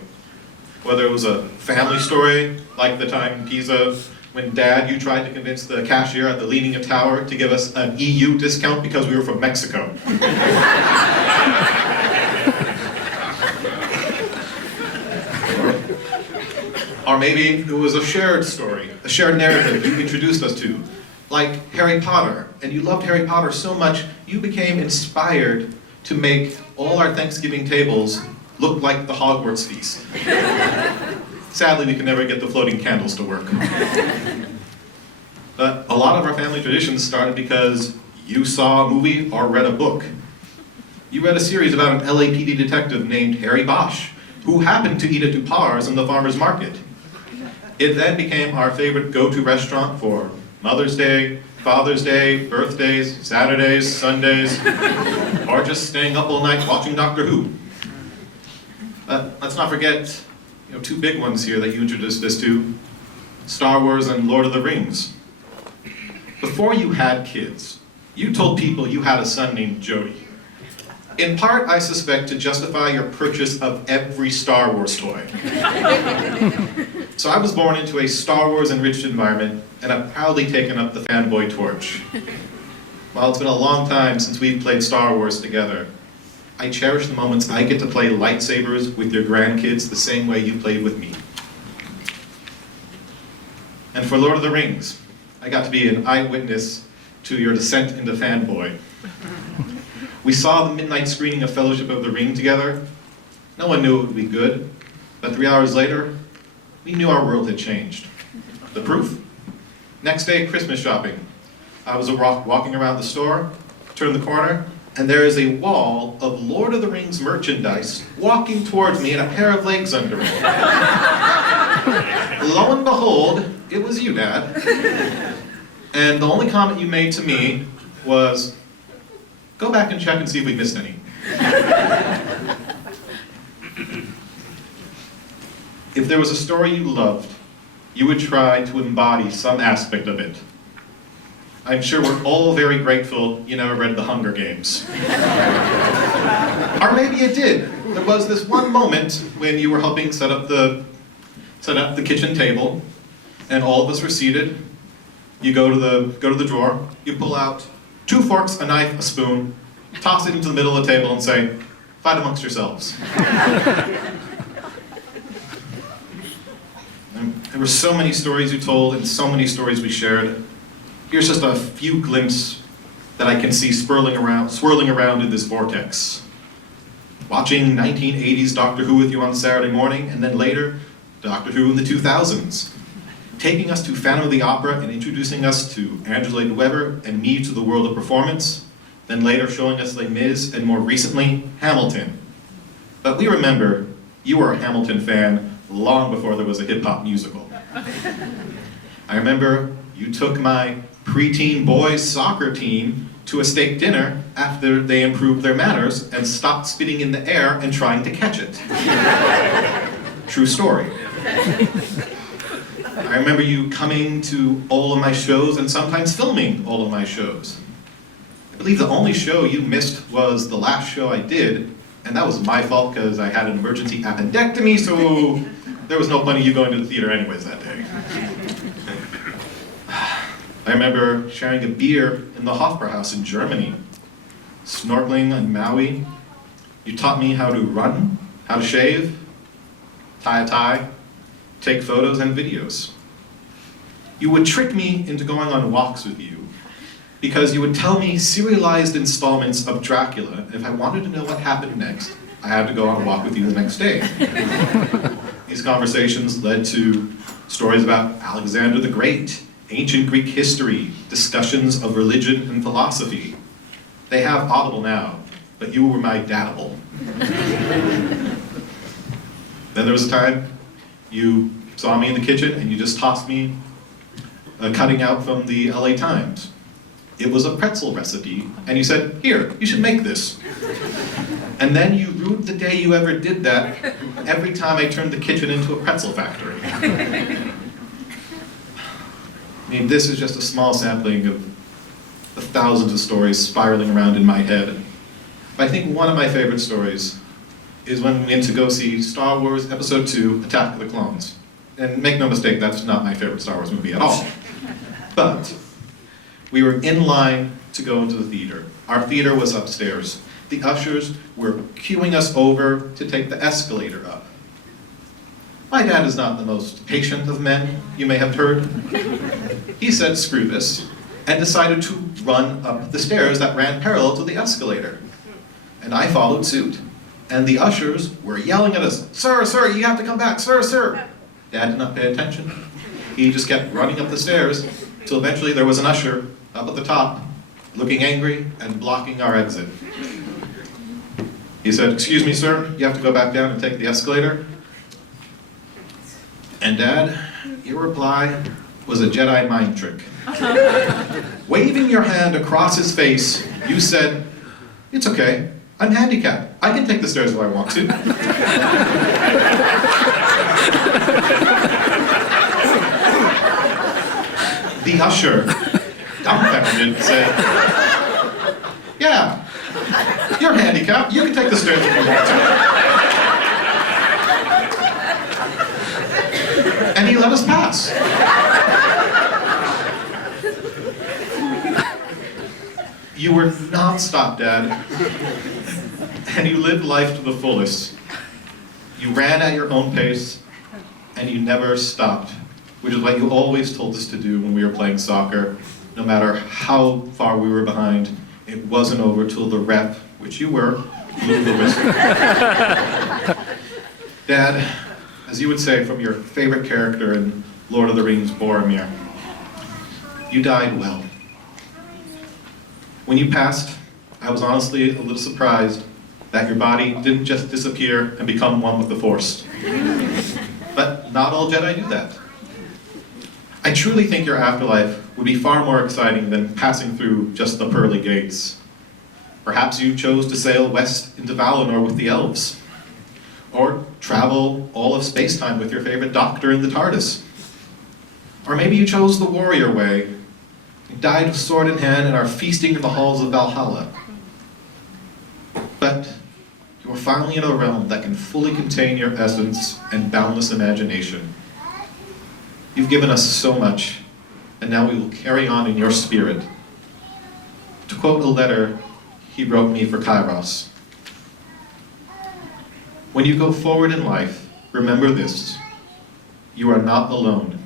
Whether it was a family story, like the time in Pisa, when Dad, you tried to convince the cashier at the Leaning Tower to give us an EU discount because we were from Mexico. Or maybe it was a shared story, a shared narrative you introduced us to, like Harry Potter. And you loved Harry Potter so much, you became inspired to make all our Thanksgiving tables look like the Hogwarts feast. Sadly, we could never get the floating candles to work. But a lot of our family traditions started because you saw a movie or read a book. You read a series about an LAPD detective named Harry Bosch, who happened to eat at Dupar's in the farmer's market. It then became our favorite go-to restaurant for Mother's Day, Father's Day, birthdays, Saturdays, Sundays, or just staying up all night watching Doctor Who. But let's not forget, two big ones here that you introduced us to, Star Wars and Lord of the Rings. Before you had kids, you told people you had a son named Jody. In part, I suspect, to justify your purchase of every Star Wars toy. So I was born into a Star Wars-enriched environment, and I've proudly taken up the fanboy torch. While it's been a long time since we've played Star Wars together, I cherish the moments I get to play lightsabers with your grandkids the same way you played with me. And for Lord of the Rings, I got to be an eyewitness to your descent into fanboy. We saw the midnight screening of Fellowship of the Ring together. No one knew it would be good, but 3 hours later, we knew our world had changed. The proof? Next day, Christmas shopping. I was walking around the store, turned the corner, and there is a wall of Lord of the Rings merchandise walking towards me and a pair of legs under it. Lo and behold, it was you, Dad. And the only comment you made to me was, go back and check and see if we missed any. If there was a story you loved, you would try to embody some aspect of it. I'm sure we're all very grateful you never read The Hunger Games. Or maybe you did. There was this one moment when you were helping set up the kitchen table, and all of us were seated. You go to the drawer, you pull out 2 forks, a knife, a spoon, toss it into the middle of the table and say, fight amongst yourselves. There were so many stories you told and so many stories we shared. Here's just a few glimpses that I can see swirling around in this vortex. Watching 1980s Doctor Who with you on Saturday morning, and then later, Doctor Who in the 2000s. Taking us to Phantom of the Opera and introducing us to Angela Weber and me to the world of performance, then later showing us Les Mis, and more recently, Hamilton. But we remember, you were a Hamilton fan long before there was a hip-hop musical. I remember you took my preteen boys soccer team to a steak dinner after they improved their manners and stopped spitting in the air and trying to catch it. True story. I remember you coming to all of my shows and sometimes filming all of my shows. I believe the only show you missed was the last show I did, and that was my fault because I had an emergency appendectomy, so there was no point in you going to the theater anyways that day. I remember sharing a beer in the Hofbrauhaus in Germany, snorkeling on Maui. You taught me how to run, how to shave, tie a tie, take photos and videos. You would trick me into going on walks with you because you would tell me serialized installments of Dracula. If I wanted to know what happened next, I had to go on a walk with you the next day. These conversations led to stories about Alexander the Great, ancient Greek history, discussions of religion and philosophy. They have Audible now, but you were my Dadable. Then there was a time you saw me in the kitchen and you just tossed me a cutting out from the LA Times. It was a pretzel recipe, and you said, "Here, you should make this." And then you rued the day you ever did that every time I turned the kitchen into a pretzel factory. I mean, this is just a small sampling of the thousands of stories spiraling around in my head. But I think one of my favorite stories is when we went to go see Star Wars Episode II, Attack of the Clones. And make no mistake, that's not my favorite Star Wars movie at all. But we were in line to go into the theater. Our theater was upstairs. The ushers were queuing us over to take the escalator up. My dad is not the most patient of men, you may have heard. He said, "Screw this," and decided to run up the stairs that ran parallel to the escalator. And I followed suit. And the ushers were yelling at us, "Sir, sir, you have to come back, sir, sir." Dad did not pay attention. He just kept running up the stairs, till eventually there was an usher up at the top, looking angry and blocking our exit. He said, "Excuse me, sir, you have to go back down and take the escalator." And Dad, your reply was a Jedi mind trick. Waving your hand across his face, you said, "It's okay, I'm handicapped. I can take the stairs if I want to." The usher, dumbfounded, said, "Yeah, you're handicapped. You can take the stairs if you want to." And he let us pass. You were non-stop, Dad. And you lived life to the fullest. You ran at your own pace, and you never stopped, which is what you always told us to do when we were playing soccer. No matter how far we were behind, it wasn't over till the ref, which you were, blew the whistle. Dad, as you would say from your favorite character in Lord of the Rings, Boromir, you died well. When you passed, I was honestly a little surprised that your body didn't just disappear and become one with the Force. But not all Jedi do that. I truly think your afterlife would be far more exciting than passing through just the pearly gates. Perhaps you chose to sail west into Valinor with the elves, or travel all of space-time with your favorite doctor in the TARDIS. Or maybe you chose the warrior way, and died sword in hand and are feasting in the halls of Valhalla. But you are finally in a realm that can fully contain your essence and boundless imagination. You've given us so much, and now we will carry on in your spirit. To quote a letter he wrote me for Kairos, "When you go forward in life, remember this: you are not alone.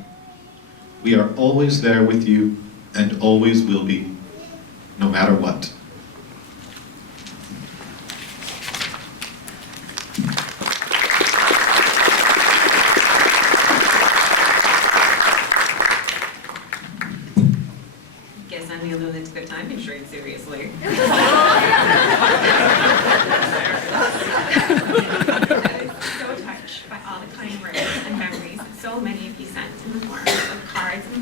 We are always there with you and always will be, no matter what." Guess I'm the only one that's a good time insurance, seriously. I was so touched by all the kind words and memories that so many of you sent.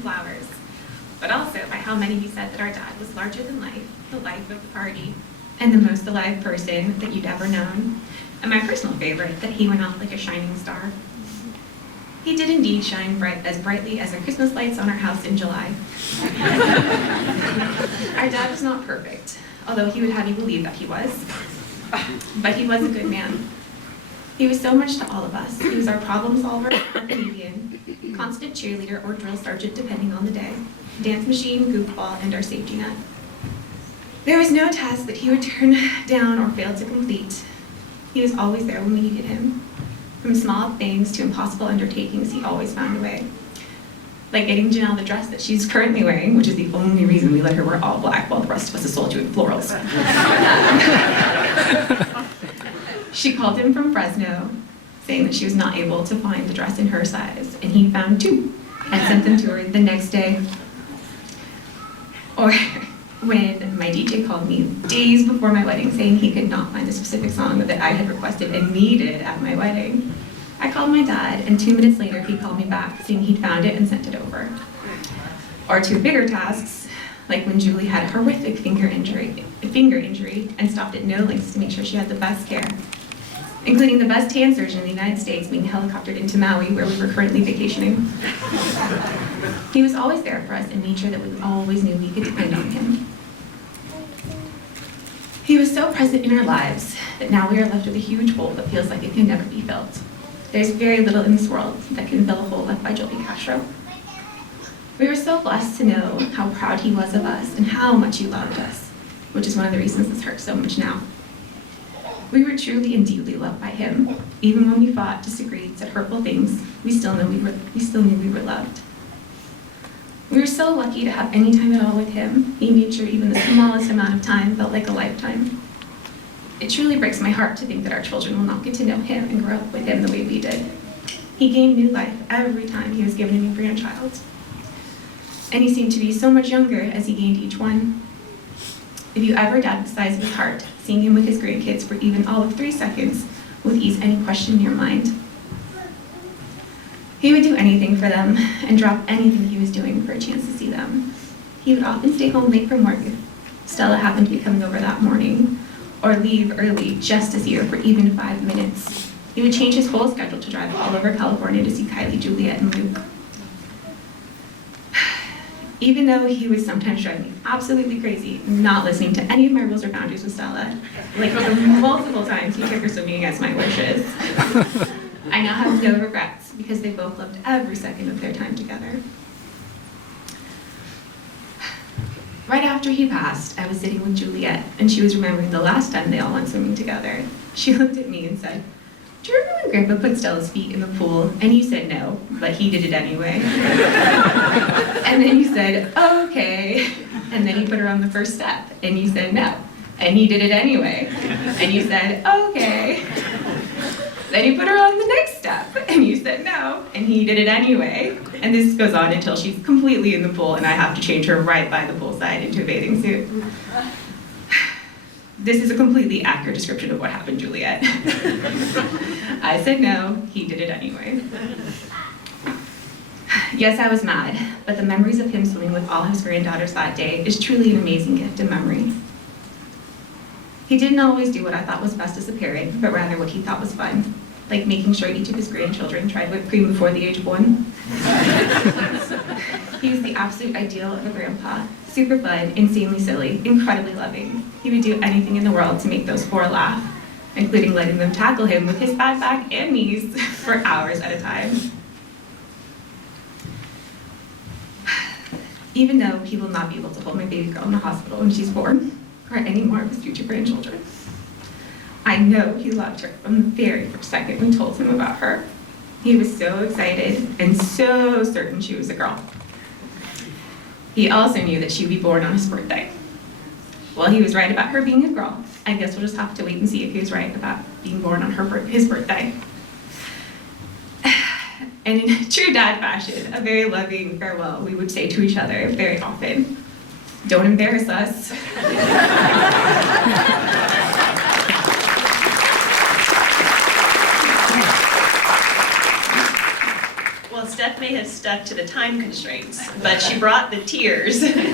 flowers, but also by how many he said that our dad was larger than life, the life of the party, and the most alive person that you'd ever known. And my personal favorite, that he went off like a shining star. He did indeed shine as brightly as the Christmas lights on our house in July. Our dad was not perfect, although he would have you believe that he was. But he was a good man. He was so much to all of us. He was our problem solver, our comedian, constant cheerleader or drill sergeant depending on the day, dance machine, goofball, and our safety net. There was no task that he would turn down or fail to complete. He was always there when we needed him. From small things to impossible undertakings, he always found a way. Like getting Janelle the dress that she's currently wearing, which is the only reason we let her wear all black while the rest of us assault you in florals. She called him from Fresno, saying that she was not able to find the dress in her size, and he found 2 and sent them to her the next day. Or when my DJ called me days before my wedding saying he could not find the specific song that I had requested and needed at my wedding. I called my dad, and 2 minutes later he called me back saying he'd found it and sent it over. Or 2 bigger tasks, like when Julie had a horrific finger injury and stopped at no lengths to make sure she had the best care, including the best hand surgeon in the United States being helicoptered into Maui, where we were currently vacationing. He was always there for us and made sure that we always knew we could depend on him. He was so present in our lives that now we are left with a huge hole that feels like it can never be filled. There's very little in this world that can fill a hole left by Jolie Castro. We were so blessed to know how proud he was of us and how much he loved us, which is one of the reasons this hurts so much now. We were truly and deeply loved by him. Even when we fought, disagreed, said hurtful things, we still knew we were loved. We were so lucky to have any time at all with him. He made sure even the smallest amount of time felt like a lifetime. It truly breaks my heart to think that our children will not get to know him and grow up with him the way we did. He gained new life every time he was given a new grandchild. And he seemed to be so much younger as he gained each one. If you ever doubt the size of his heart, seeing him with his grandkids for even all of 3 seconds will ease any question in your mind. He would do anything for them and drop anything he was doing for a chance to see them. He would often stay home late from work if Stella happened to be coming over that morning, or leave early just to see her for even 5 minutes. He would change his whole schedule to drive all over California to see Kylie, Juliet, and Luke. Even though he would sometimes drive me absolutely crazy, not listening to any of my rules or boundaries with Stella, like the multiple times he took her swimming against my wishes, I now have no regrets because they both loved every second of their time together. Right after he passed, I was sitting with Juliet, and she was remembering the last time they all went swimming together. She looked at me and said, "Do you remember when Grandpa put Stella's feet in the pool, and you said no, but he did it anyway?" And then you said, "Okay." And then he put her on the first step, and you said no, and he did it anyway. And you said, "Okay." Then he put her on the next step, and you said no, and he did it anyway. And this goes on until she's completely in the pool, and I have to change her right by the poolside into a bathing suit. This is a completely accurate description of what happened, Juliet. I said no, he did it anyway. Yes, I was mad, but the memories of him swimming with all his granddaughters that day is truly an amazing gift in memory. He didn't always do what I thought was best as a parent, but rather what he thought was fun, like making sure each of his grandchildren tried whipped cream before the age of 1. He was the absolute ideal of a grandpa, super fun, insanely silly, incredibly loving. He would do anything in the world to make those 4 laugh, including letting them tackle him with his bad back and knees for hours at a time. Even though he will not be able to hold my baby girl in the hospital when she's born, or any more of his future grandchildren, I know he loved her from the very first second we told him about her. He was so excited and so certain she was a girl. He also knew that she would be born on his birthday. Well, he was right about her being a girl. I guess we'll just have to wait and see if he was right about being born on his birthday. And in true dad fashion, a very loving farewell we would say to each other very often. Don't embarrass us. Well, Steph may have stuck to the time constraints, but she brought the tears. Thanks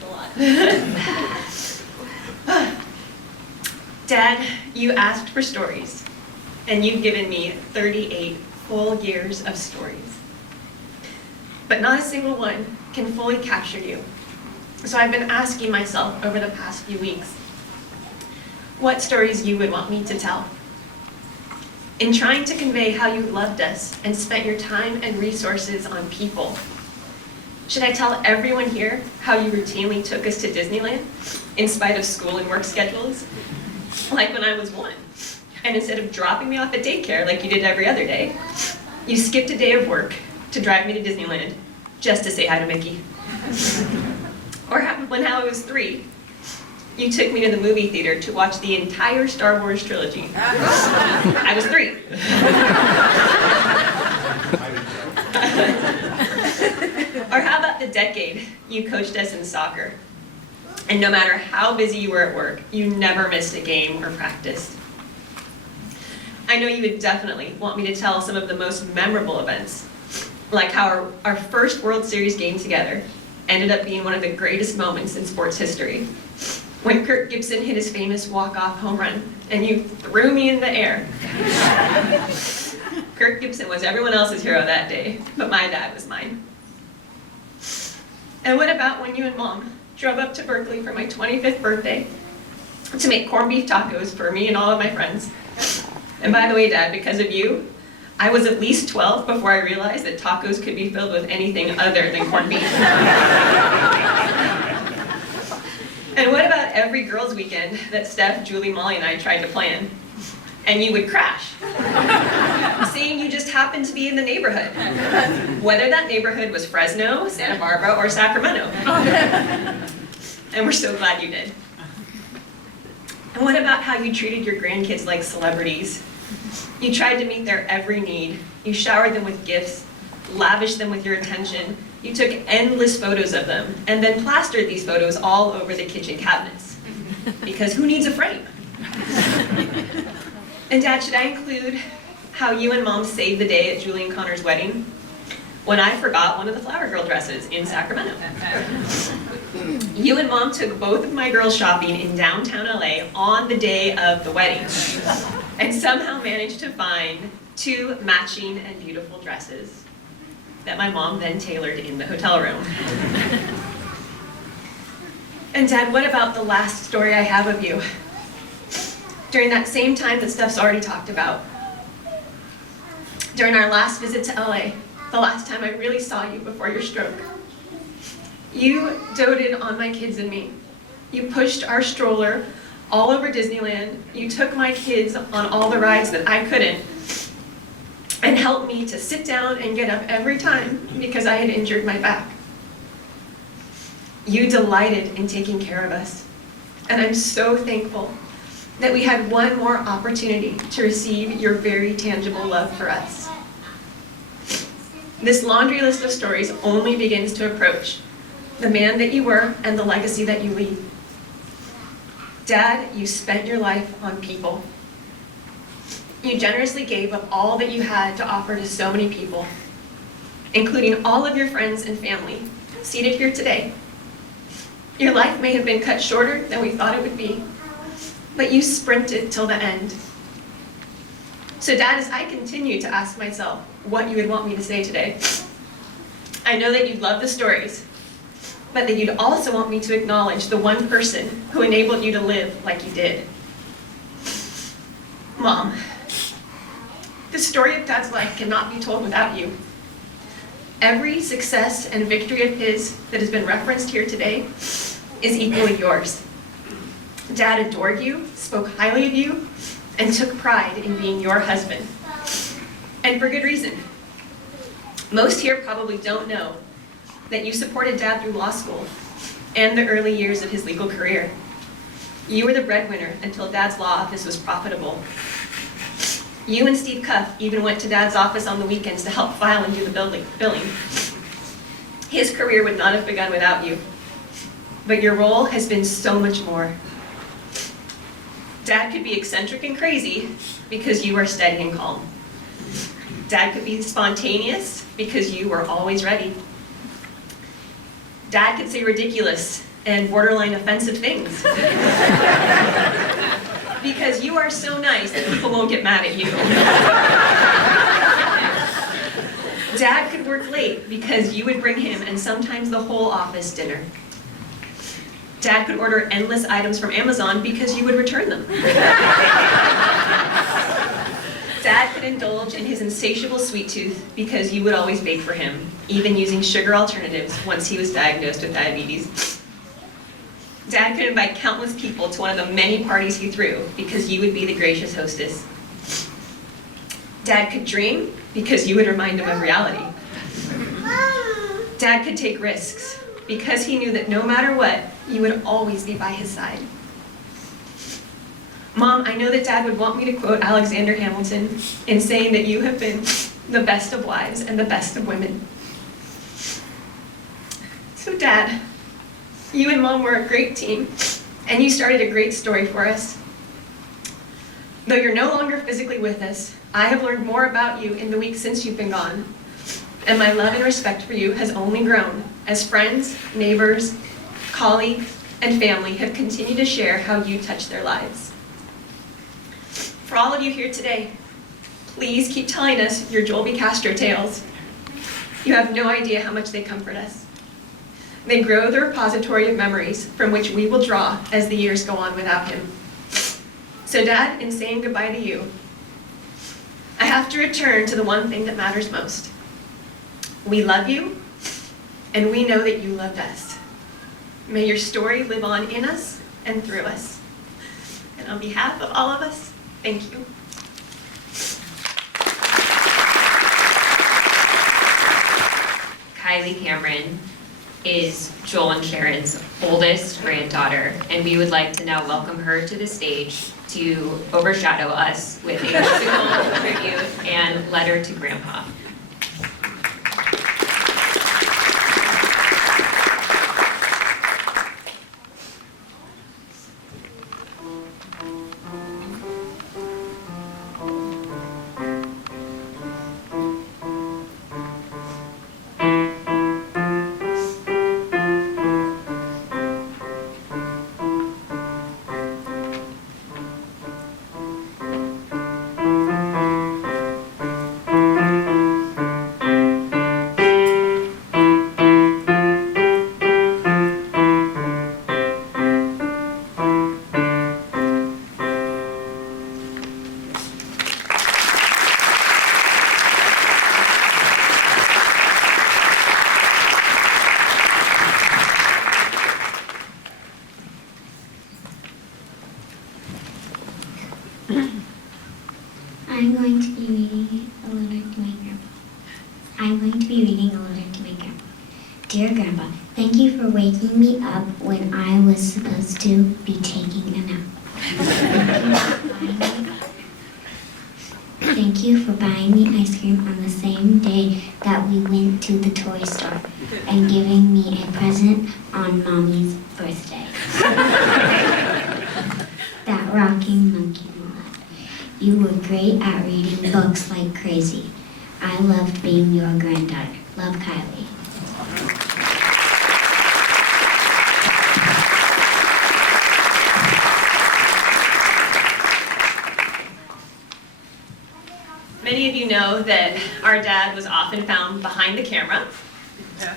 a lot. Dad, you asked for stories, and you've given me 38 full years of stories. But not a single one can fully capture you. So I've been asking myself over the past few weeks, what stories you would want me to tell. In trying to convey how you loved us and spent your time and resources on people, should I tell everyone here how you routinely took us to Disneyland in spite of school and work schedules? Like when I was 1, and instead of dropping me off at daycare like you did every other day, you skipped a day of work to drive me to Disneyland just to say hi to Mickey. Or when I was 3, you took me to the movie theater to watch the entire Star Wars trilogy. I was 3. Or how about the decade you coached us in soccer? And no matter how busy you were at work, you never missed a game or practice. I know you would definitely want me to tell some of the most memorable events, like how our first World Series game together ended up being one of the greatest moments in sports history, when Kirk Gibson hit his famous walk-off home run, and you threw me in the air. Kirk Gibson was everyone else's hero that day, but my dad was mine. And what about when you and Mom drove up to Berkeley for my 25th birthday to make corned beef tacos for me and all of my friends? And by the way, Dad, because of you, I was at least 12 before I realized that tacos could be filled with anything other than corned beef. And what about every girls' weekend that Steph, Julie, Molly, and I tried to plan? And you would crash, saying you just happened to be in the neighborhood, whether that neighborhood was Fresno, Santa Barbara, or Sacramento. And we're so glad you did. And what about how you treated your grandkids like celebrities? You tried to meet their every need. You showered them with gifts, lavished them with your attention. You took endless photos of them, and then plastered these photos all over the kitchen cabinets. Because who needs a frame? And Dad, should I include how you and Mom saved the day at Julie and Connor's wedding? When I forgot one of the Flower Girl dresses in Sacramento. You and Mom took both of my girls shopping in downtown LA on the day of the wedding, and somehow managed to find 2 matching and beautiful dresses that my mom then tailored in the hotel room. And Dad, what about the last story I have of you? During that same time that Steph's already talked about. During our last visit to LA, the last time I really saw you before your stroke. You doted on my kids and me. You pushed our stroller all over Disneyland. You took my kids on all the rides that I couldn't, and helped me to sit down and get up every time because I had injured my back. You delighted in taking care of us, and I'm so thankful that we had one more opportunity to receive your very tangible love for us. This laundry list of stories only begins to approach the man that you were and the legacy that you leave. Dad, you spent your life on people. You generously gave up all that you had to offer to so many people, including all of your friends and family seated here today. Your life may have been cut shorter than we thought it would be, but you sprinted till the end. So Dad, as I continue to ask myself what you would want me to say today, I know that you'd love the stories, but that you'd also want me to acknowledge the one person who enabled you to live like you did. Mom, the story of Dad's life cannot be told without you. Every success and victory of his that has been referenced here today is equally yours. Dad adored you, spoke highly of you, and took pride in being your husband. And for good reason. Most here probably don't know that you supported Dad through law school and the early years of his legal career. You were the breadwinner until Dad's law office was profitable. You and Steve Cuff even went to Dad's office on the weekends to help file and do the billing. His career would not have begun without you, but your role has been so much more. Dad could be eccentric and crazy because you are steady and calm. Dad could be spontaneous because you were always ready. Dad could say ridiculous and borderline offensive things. Because you are so nice that people won't get mad at you. Dad could work late because you would bring him and sometimes the whole office dinner. Dad could order endless items from Amazon because you would return them. Dad could indulge in his insatiable sweet tooth because you would always bake for him, even using sugar alternatives once he was diagnosed with diabetes. Dad could invite countless people to one of the many parties he threw because you would be the gracious hostess. Dad could dream because you would remind him of reality. Dad could take risks because he knew that no matter what, you would always be by his side. Mom, I know that Dad would want me to quote Alexander Hamilton in saying that you have been the best of wives and the best of women. So Dad, you and Mom were a great team, and you started a great story for us. Though you're no longer physically with us, I have learned more about you in the weeks since you've been gone, and my love and respect for you has only grown as friends, neighbors, colleagues, and family have continued to share how you touched their lives. For all of you here today, please keep telling us your Joel B. Castro tales. You have no idea how much they comfort us. They grow the repository of memories from which we will draw as the years go on without him. So Dad, in saying goodbye to you, I have to return to the one thing that matters most. We love you, and we know that you loved us. May your story live on in us and through us. And on behalf of all of us, thank you. Kylie Cameron is Joel and Sharon's oldest granddaughter, and we would like to now welcome her to the stage to overshadow us with a musical tribute and letter to Grandpa. I'm going to be reading a letter to my grandpa. I'm going to be reading a letter to my grandpa. Dear Grandpa, thank you for waking me up when I was supposed to be taking a nap. Thank you for buying me ice cream on the same day that we went to the toy store and giving me a present on Mommy's birthday. That rocking monkey love. You were great at reading books like crazy. I loved being your granddaughter. Love, Kylie. Many of you know that our dad was often found behind the camera,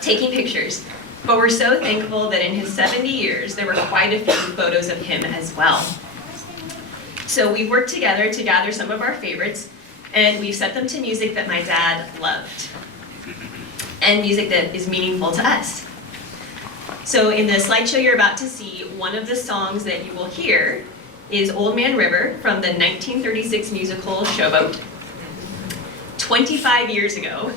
taking pictures. But we're so thankful that in his 70 years, there were quite a few photos of him as well. So we worked together to gather some of our favorites, and we've set them to music that my dad loved, and music that is meaningful to us. So in the slideshow you're about to see, one of the songs that you will hear is Old Man River from the 1936 musical Showboat. 25 years ago,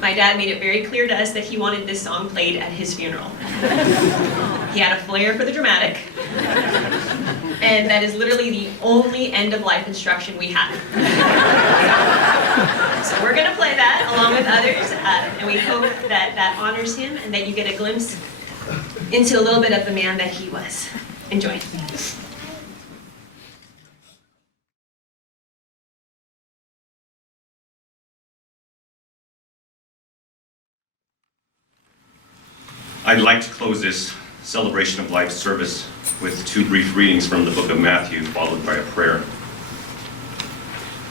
my dad made it very clear to us that he wanted this song played at his funeral. He had a flair for the dramatic, and that is literally the only end-of-life instruction we have. So we're going to play that along with others, and we hope that that honors him and that you get a glimpse into a little bit of the man that he was. Enjoy. I'd like to close this celebration of life service with 2 brief readings from the book of Matthew, followed by a prayer.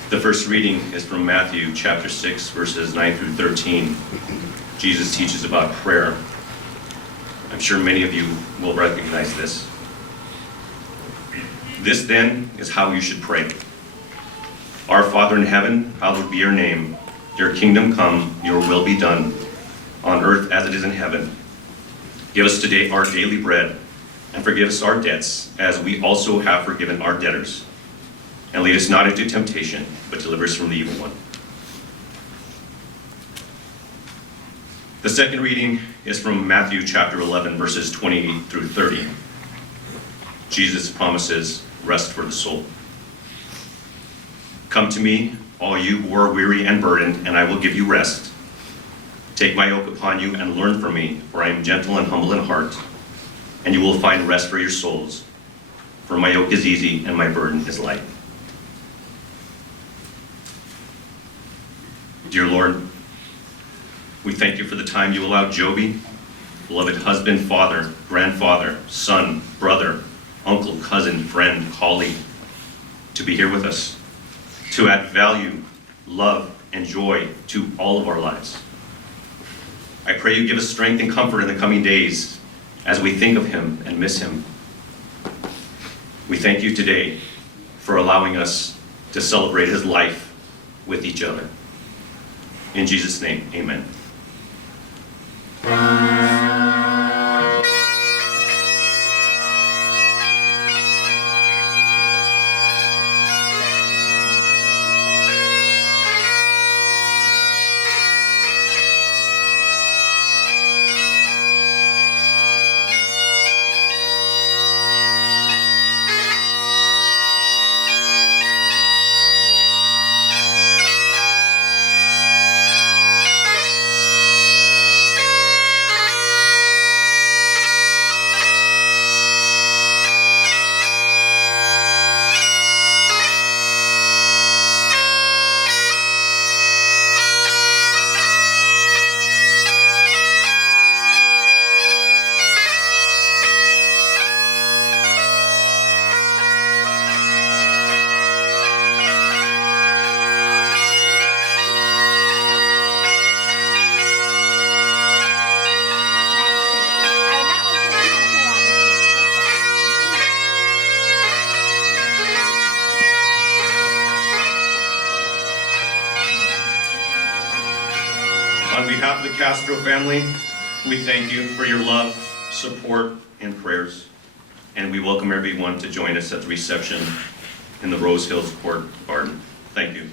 The first reading is from Matthew chapter 6, verses 9 through 13. Jesus teaches about prayer. I'm sure many of you will recognize this. This then is how you should pray. Our Father in heaven, hallowed be your name. Your kingdom come, your will be done, on earth as it is in heaven. Give us today our daily bread, and forgive us our debts, as we also have forgiven our debtors. And lead us not into temptation, but deliver us from the evil one. The second reading is from Matthew chapter 11, verses 28 through 30. Jesus promises rest for the soul. Come to me, all you who are weary and burdened, and I will give you rest. Take my yoke upon you and learn from me, for I am gentle and humble in heart, and you will find rest for your souls. For my yoke is easy and my burden is light. Dear Lord, we thank you for the time you allowed Joby, beloved husband, father, grandfather, son, brother, uncle, cousin, friend, colleague, to be here with us, to add value, love, and joy to all of our lives. I pray you give us strength and comfort in the coming days as we think of him and miss him. We thank you today for allowing us to celebrate his life with each other. In Jesus' name, amen. On behalf of the Castro family, we thank you for your love, support, and prayers. And we welcome everyone to join us at the reception in the Rose Hills Court Garden. Thank you.